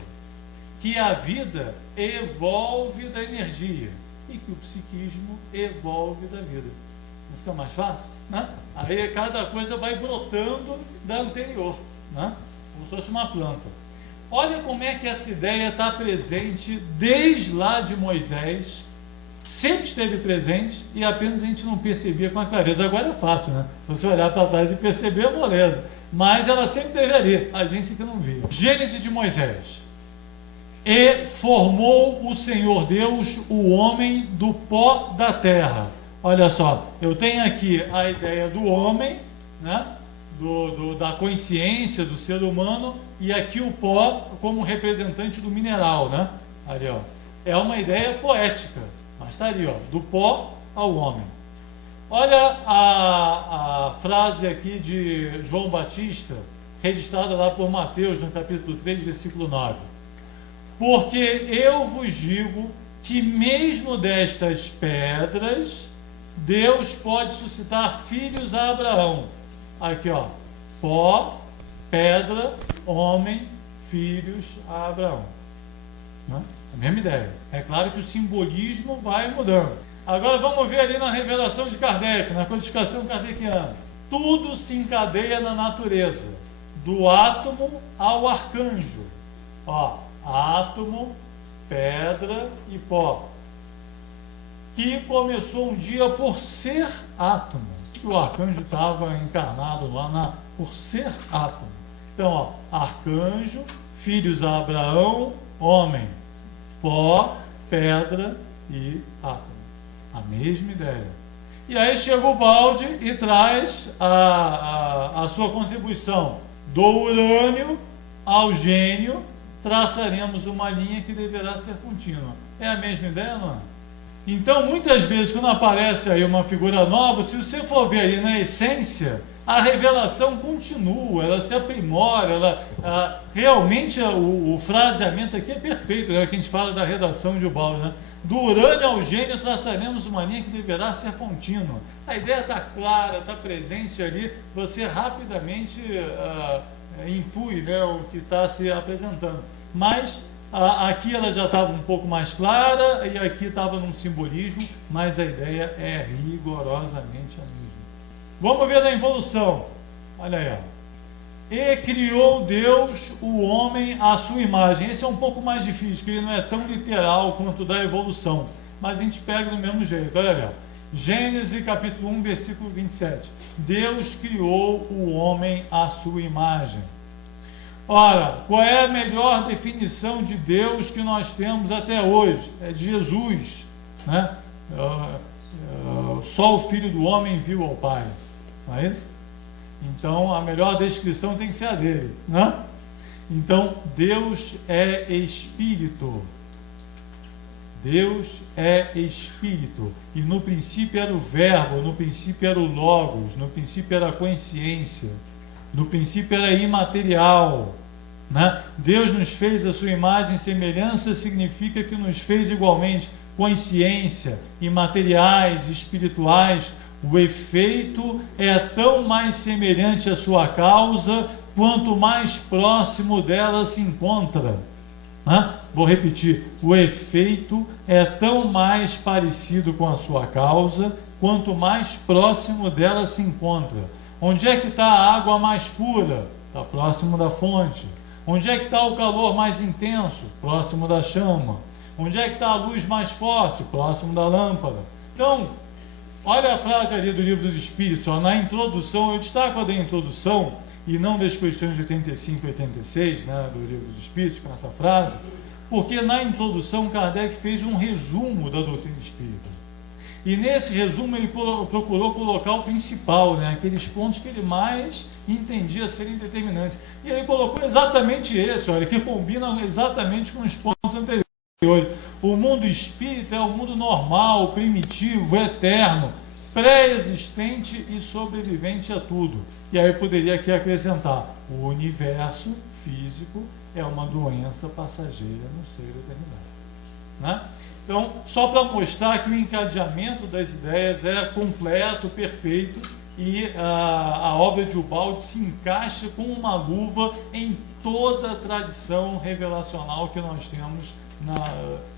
que a vida evolve da energia e que o psiquismo evolve da vida. Não fica mais fácil, né? Aí cada coisa vai brotando da anterior, né? Como se fosse uma planta. Olha como é que essa ideia está presente desde lá de Moisés, sempre esteve presente e apenas a gente não percebia com a clareza. Agora é fácil, né? Você olhar para trás e perceber, moleza. Mas ela sempre esteve ali, a gente que não via. Gênesis de Moisés. E formou o Senhor Deus o homem do pó da terra. Olha só, eu tenho aqui a ideia do homem, né? Da consciência do ser humano, e aqui o pó como representante do mineral, né? Ali, ó. É uma ideia poética, mas está ali, ó, do pó ao homem. Olha a frase aqui de João Batista, registrada lá por Mateus, no capítulo 3, versículo 9. Porque eu vos digo que mesmo destas pedras, Deus pode suscitar filhos a Abraão. Aqui, ó, pó, pedra, homem, filhos a Abraão. Né? A mesma ideia. É claro que o simbolismo vai mudando. Agora vamos ver ali na revelação de Kardec, na codificação kardeciana. Tudo se encadeia na natureza, do átomo ao arcanjo. Ó, átomo, pedra e pó. Que começou um dia por ser átomo. O arcanjo estava encarnado lá por ser átomo. Então, ó, arcanjo, filhos a Abraão, homem, pó, pedra e átomo. A mesma ideia. E aí chega o Balde e traz a sua contribuição. Do urânio ao gênio, traçaremos uma linha que deverá ser contínua. É a mesma ideia, não é? Então, muitas vezes, quando aparece aí uma figura nova, se você for ver aí na essência, a revelação continua, ela se aprimora, realmente o fraseamento aqui é perfeito, é o que a gente fala da redação de Balde, né? Do urânio ao gênio traçaremos uma linha que deverá ser contínua. A ideia está clara, está presente ali, você rapidamente intui, né, o que está se apresentando. Mas Aqui ela já estava um pouco mais clara e aqui estava num simbolismo, mas a ideia é rigorosamente a mesma. Vamos ver na involução. Olha aí, ó. E criou Deus o homem à sua imagem. Esse é um pouco mais difícil, porque ele não é tão literal quanto da evolução, mas a gente pega do mesmo jeito. Olha ali, ó. Gênesis capítulo 1, versículo 27. Deus criou o homem à sua imagem. Ora, qual é a melhor definição de Deus que nós temos até hoje? É de Jesus, né? Só o Filho do Homem viu ao Pai, não é isso? Então, a melhor descrição tem que ser a dele, né? Então, Deus é Espírito. Deus é Espírito. E no princípio era o Verbo, no princípio era o Logos, no princípio era a consciência, no princípio era imaterial, né? Deus nos fez a sua imagem e semelhança, significa que nos fez igualmente consciência, imateriais, espirituais. O efeito é tão mais semelhante à sua causa, quanto mais próximo dela se encontra. Vou repetir, o efeito é tão mais parecido com a sua causa, quanto mais próximo dela se encontra. Onde é que está a água mais pura? Está próximo da fonte. Onde é que está o calor mais intenso? Próximo da chama. Onde é que está a luz mais forte? Próximo da lâmpada. Então, olha a frase ali do Livro dos Espíritos, ó, na introdução, eu destaco a da introdução, e não das questões 85 e 86, né, do Livro dos Espíritos, com essa frase, porque na introdução Kardec fez um resumo da doutrina espírita. E nesse resumo ele procurou colocar o principal, né, aqueles pontos que ele mais entendia serem determinantes. E ele colocou exatamente esse, olha, que combina exatamente com os pontos anteriores. O mundo espírita é o mundo normal, primitivo, eterno, pré-existente e sobrevivente a tudo. E aí eu poderia aqui acrescentar: o universo físico é uma doença passageira no seio da eternidade, né? Então, só para mostrar que o encadeamento das ideias é completo, perfeito, e a obra de Ubaldi se encaixa com uma luva em toda a tradição revelacional que nós temos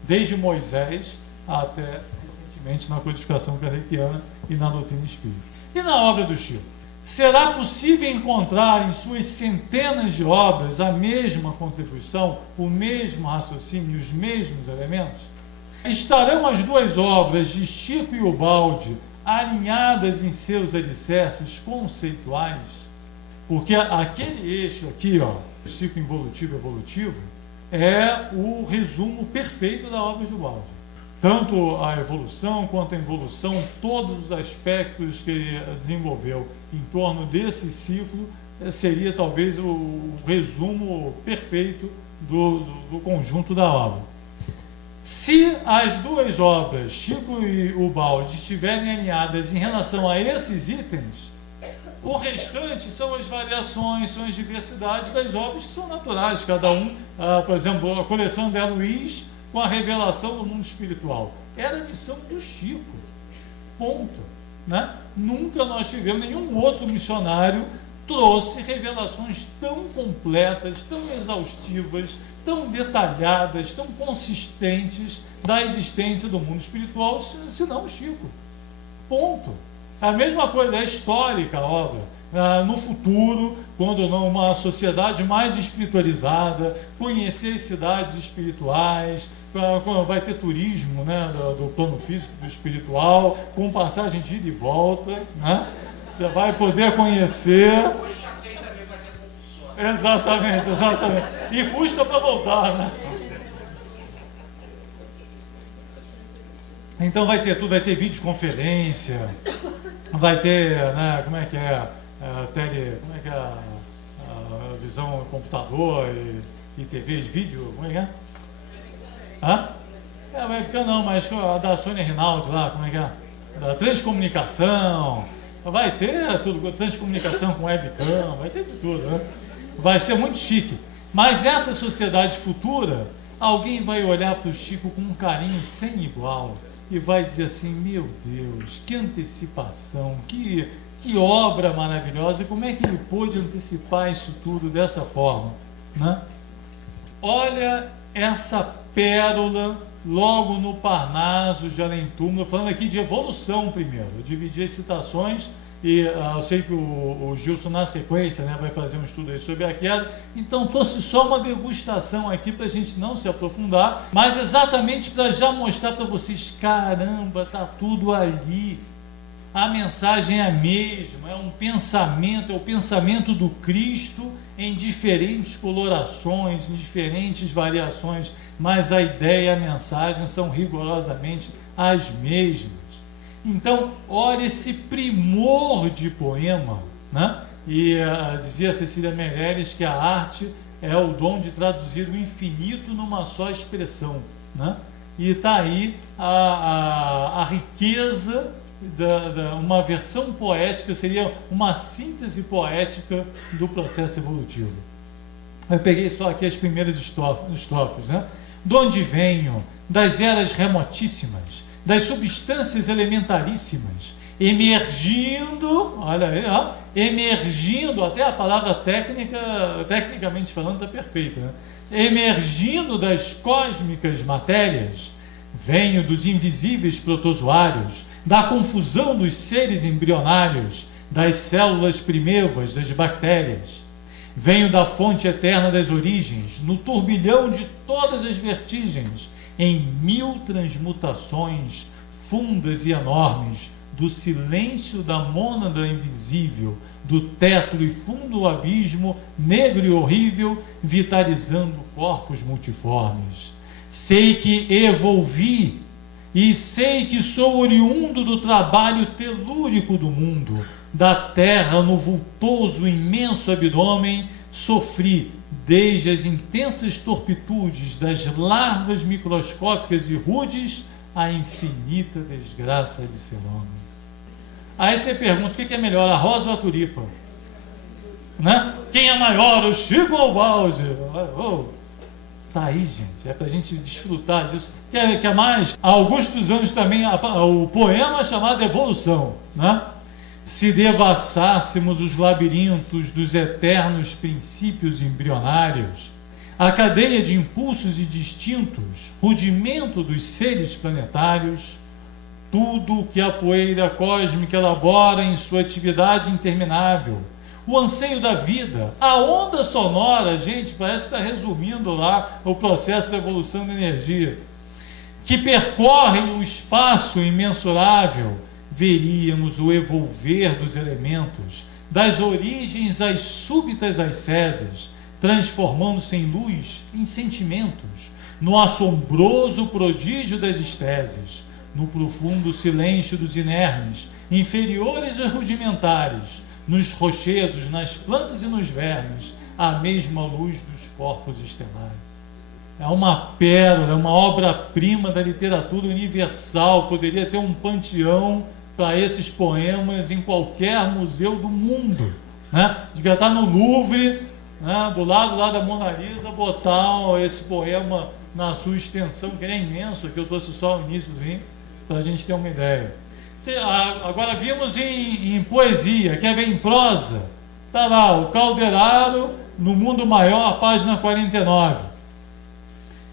desde Moisés até recentemente na codificação kardeciana e na doutrina espírita. E na obra do Chico? Será possível encontrar em suas centenas de obras a mesma contribuição, o mesmo raciocínio e os mesmos elementos? Estarão as duas obras de Chico e Ubaldi alinhadas em seus alicerces conceituais? Porque aquele eixo aqui, ó, psico-involutivo e evolutivo, é o resumo perfeito da obra de Ubaldi. Tanto a evolução quanto a involução, todos os aspectos que ele desenvolveu em torno desse ciclo, seria talvez o resumo perfeito do conjunto da obra. Se as duas obras, Chico e Ubaldi, estiverem alinhadas em relação a esses itens, o restante são as variações, são as diversidades das obras que são naturais, cada um, por exemplo, a coleção André Luiz com a revelação do mundo espiritual. Era a missão do Chico, ponto, né? Nunca nós tivemos, nenhum outro missionário trouxe revelações tão completas, tão exaustivas, tão detalhadas, tão consistentes da existência do mundo espiritual, senão o Chico, ponto. A mesma coisa é histórica a obra. No futuro, quando uma sociedade mais espiritualizada, conhecer as cidades espirituais, quando vai ter turismo, né, do plano físico, do espiritual, com passagem de ida e volta, né? Você vai poder conhecer. Exatamente, exatamente. E custa para voltar, né? Então vai ter tudo, vai ter videoconferência, vai ter, né, como é que é, como é que é a visão computador e TV de vídeo, como é que é? Webcam não, mas a da Sônia Rinaldi lá, como é que é? Da transcomunicação, vai ter tudo, transcomunicação com webcam, vai ter de tudo, né? Vai ser muito chique. Mas essa sociedade futura, alguém vai olhar para o Chico com um carinho sem igual e vai dizer assim: meu Deus, que antecipação, que obra maravilhosa, e como é que ele pôde antecipar isso tudo dessa forma, né? Olha essa pérola logo no Parnaso de Além-Túmulo, falando aqui de evolução primeiro. Eu dividi as citações e eu sei que o Gilson na sequência, né, vai fazer um estudo aí sobre a queda, então trouxe só uma degustação aqui para a gente não se aprofundar, mas exatamente para já mostrar para vocês, caramba, está tudo ali. A mensagem é a mesma, é um pensamento, é o pensamento do Cristo em diferentes colorações, em diferentes variações, mas a ideia e a mensagem são rigorosamente as mesmas. Então, olha esse primor de poema, né? E dizia Cecília Meirelles que a arte é o dom de traduzir o infinito numa só expressão, né? E está aí a riqueza uma versão poética, seria uma síntese poética do processo evolutivo. Eu peguei só aqui as primeiras estrofes, né? De onde venho? Das eras remotíssimas, das substâncias elementaríssimas, emergindo, olha aí, ó, emergindo, até a palavra tecnicamente falando está perfeita, né? Emergindo das cósmicas matérias, venho dos invisíveis protozoários, da confusão dos seres embrionários, das células primevas, das bactérias. Venho da fonte eterna das origens, no turbilhão de todas as vertigens, em 1000 transmutações fundas e enormes, do silêncio da mônada invisível, do tétro e fundo abismo, negro e horrível, vitalizando corpos multiformes. Sei que evolvi, e sei que sou oriundo do trabalho telúrico do mundo, da terra no vultoso imenso abdômen, sofri desde as intensas torpitudes das larvas microscópicas e rudes a infinita desgraça de ser homem. Aí você pergunta, o que é melhor, a rosa ou a tulipa? Né? Quem é maior, o Chico ou o Bowser? Tá aí, gente, é pra gente desfrutar disso. Quer mais? Há alguns dos anos também o poema chamado Evolução, né? Se devassássemos os labirintos dos eternos princípios embrionários, a cadeia de impulsos e distintos, rudimento dos seres planetários, tudo o que a poeira cósmica elabora em sua atividade interminável, o anseio da vida, a onda sonora, gente, parece que está resumindo lá o processo da evolução da energia, que percorre o espaço imensurável, veríamos o evolver dos elementos, das origens às súbitas asceses, transformando-se em luz, em sentimentos, no assombroso prodígio das esteses, no profundo silêncio dos inermes, inferiores e rudimentares, nos rochedos, nas plantas e nos vermes, a mesma luz dos corpos estelares. É uma pérola, é uma obra-prima da literatura universal, poderia ter um panteão para esses poemas em qualquer museu do mundo, né? Devia estar no Louvre, né? Do lado lá da Mona Lisa, botar esse poema na sua extensão, que é imenso, aqui eu trouxe só o iníciozinho, para a gente ter uma ideia. Agora vimos em poesia, quer ver em prosa? Está lá, o Calderaro, no Mundo Maior, página 49.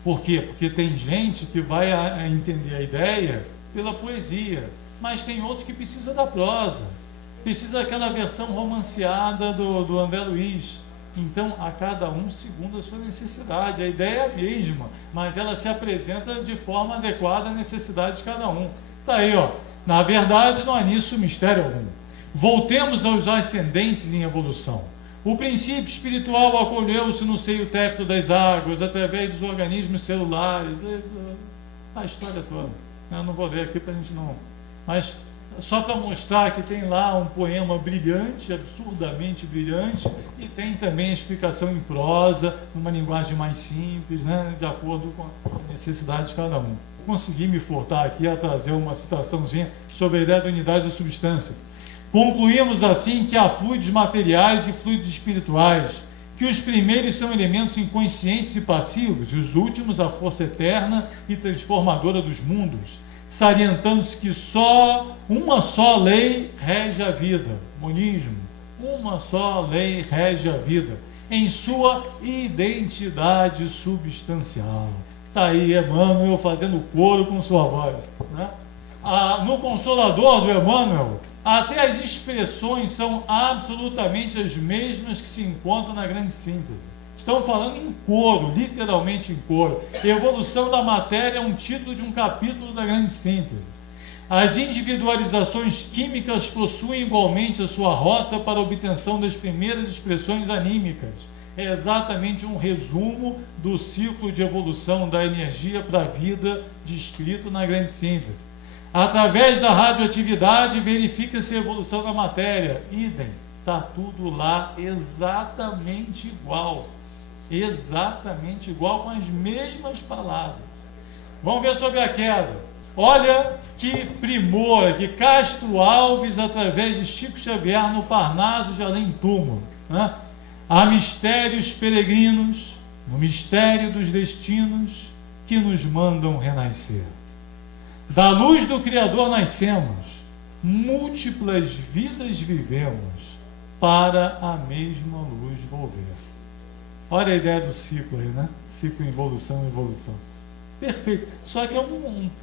Por quê? Porque tem gente que vai entender a ideia pela poesia, mas tem outros que precisa da prosa, precisa daquela versão romanceada do André Luiz. Então, a cada um segundo a sua necessidade. A ideia é a mesma, mas ela se apresenta de forma adequada à necessidade de cada um. Está aí, ó. Na verdade, não há nisso mistério algum. Voltemos aos ascendentes em evolução. O princípio espiritual acolheu-se no seio técnico das águas, através dos organismos celulares, a história toda. Eu não vou ler aqui para a gente não... Mas só para mostrar que tem lá um poema brilhante, absurdamente brilhante, e tem também a explicação em prosa, numa linguagem mais simples, né, de acordo com a necessidade de cada um. Consegui me furtar aqui a trazer uma citaçãozinha sobre a ideia da unidade da substância. Concluímos assim que há fluidos materiais e fluidos espirituais, que os primeiros são elementos inconscientes e passivos, e os últimos a força eterna e transformadora dos mundos, salientando-se que uma só lei rege a vida, monismo, uma só lei rege a vida, em sua identidade substancial. Está aí Emmanuel fazendo coro com sua voz, né? No Consolador do Emmanuel, até as expressões são absolutamente as mesmas que se encontram na grande síntese. Estão falando em coro, literalmente em coro. Evolução da matéria é um título de um capítulo da grande síntese. As individualizações químicas possuem igualmente a sua rota para a obtenção das primeiras expressões anímicas. É exatamente um resumo do ciclo de evolução da energia para a vida descrito na grande síntese. Através da radioatividade verifica-se a evolução da matéria. Idem, está tudo lá exatamente igual. Exatamente igual, com as mesmas palavras. Vamos ver sobre a queda. Olha que primor, que Castro Alves, através de Chico Xavier, no Parnaso de Além Túmulo, né? Há mistérios peregrinos, no mistério dos destinos, que nos mandam renascer. Da luz do Criador nascemos, múltiplas vidas vivemos, para a mesma luz volver. Olha a ideia do ciclo aí, né? Ciclo, evolução, evolução. Perfeito. Só que é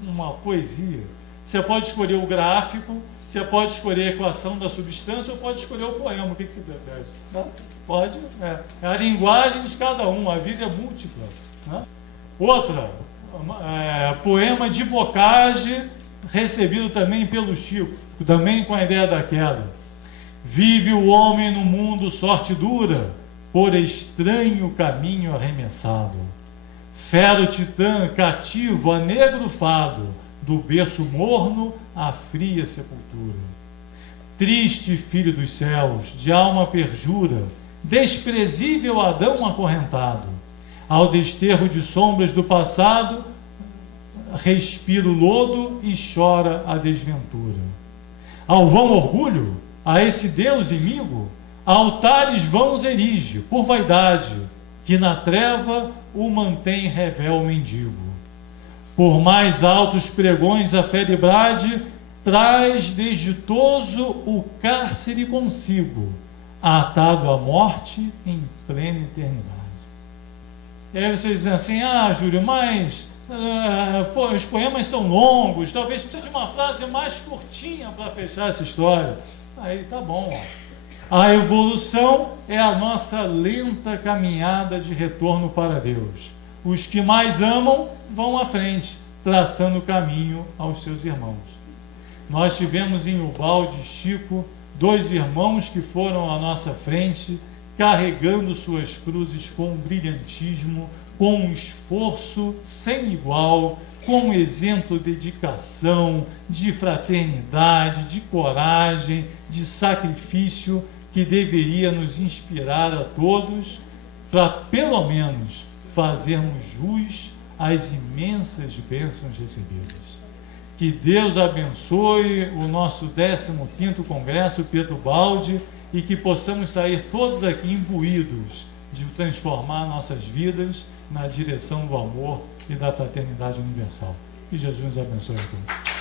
uma poesia. Você pode escolher o gráfico, você pode escolher a equação da substância, ou pode escolher o poema. O que você prefere? Pode. É a linguagem de cada um. A vida é múltipla, né? Outra, poema de Bocage, recebido também pelo Chico, também com a ideia da queda. Vive o homem no mundo sorte dura, por estranho caminho arremessado. Fera o titã cativo a negro fado, do berço morno à fria sepultura. Triste filho dos céus, de alma perjura, desprezível Adão acorrentado, ao desterro de sombras do passado, respira o lodo e chora a desventura. Ao vão orgulho, a esse Deus inimigo, altares vãos erige, por vaidade, que na treva o mantém revel mendigo. Por mais altos pregões a feribrade, traz desditoso o cárcere consigo, atado à morte em plena eternidade. E aí vocês dizem assim, Júlio, mas os poemas estão longos, talvez precise de uma frase mais curtinha para fechar essa história. Aí tá bom, ó. A evolução é a nossa lenta caminhada de retorno para Deus. Os que mais amam vão à frente, traçando o caminho aos seus irmãos. Nós tivemos em Ubalde, Chico, 2 irmãos que foram à nossa frente, carregando suas cruzes com brilhantismo, com um esforço sem igual, com exemplo de dedicação, de fraternidade, de coragem, de sacrifício, que deveria nos inspirar a todos para, pelo menos, fazermos jus às imensas bênçãos recebidas. Que Deus abençoe o nosso 15º Congresso Pedro Baldi e que possamos sair todos aqui imbuídos de transformar nossas vidas na direção do amor e da fraternidade universal. Que Jesus nos abençoe a todos.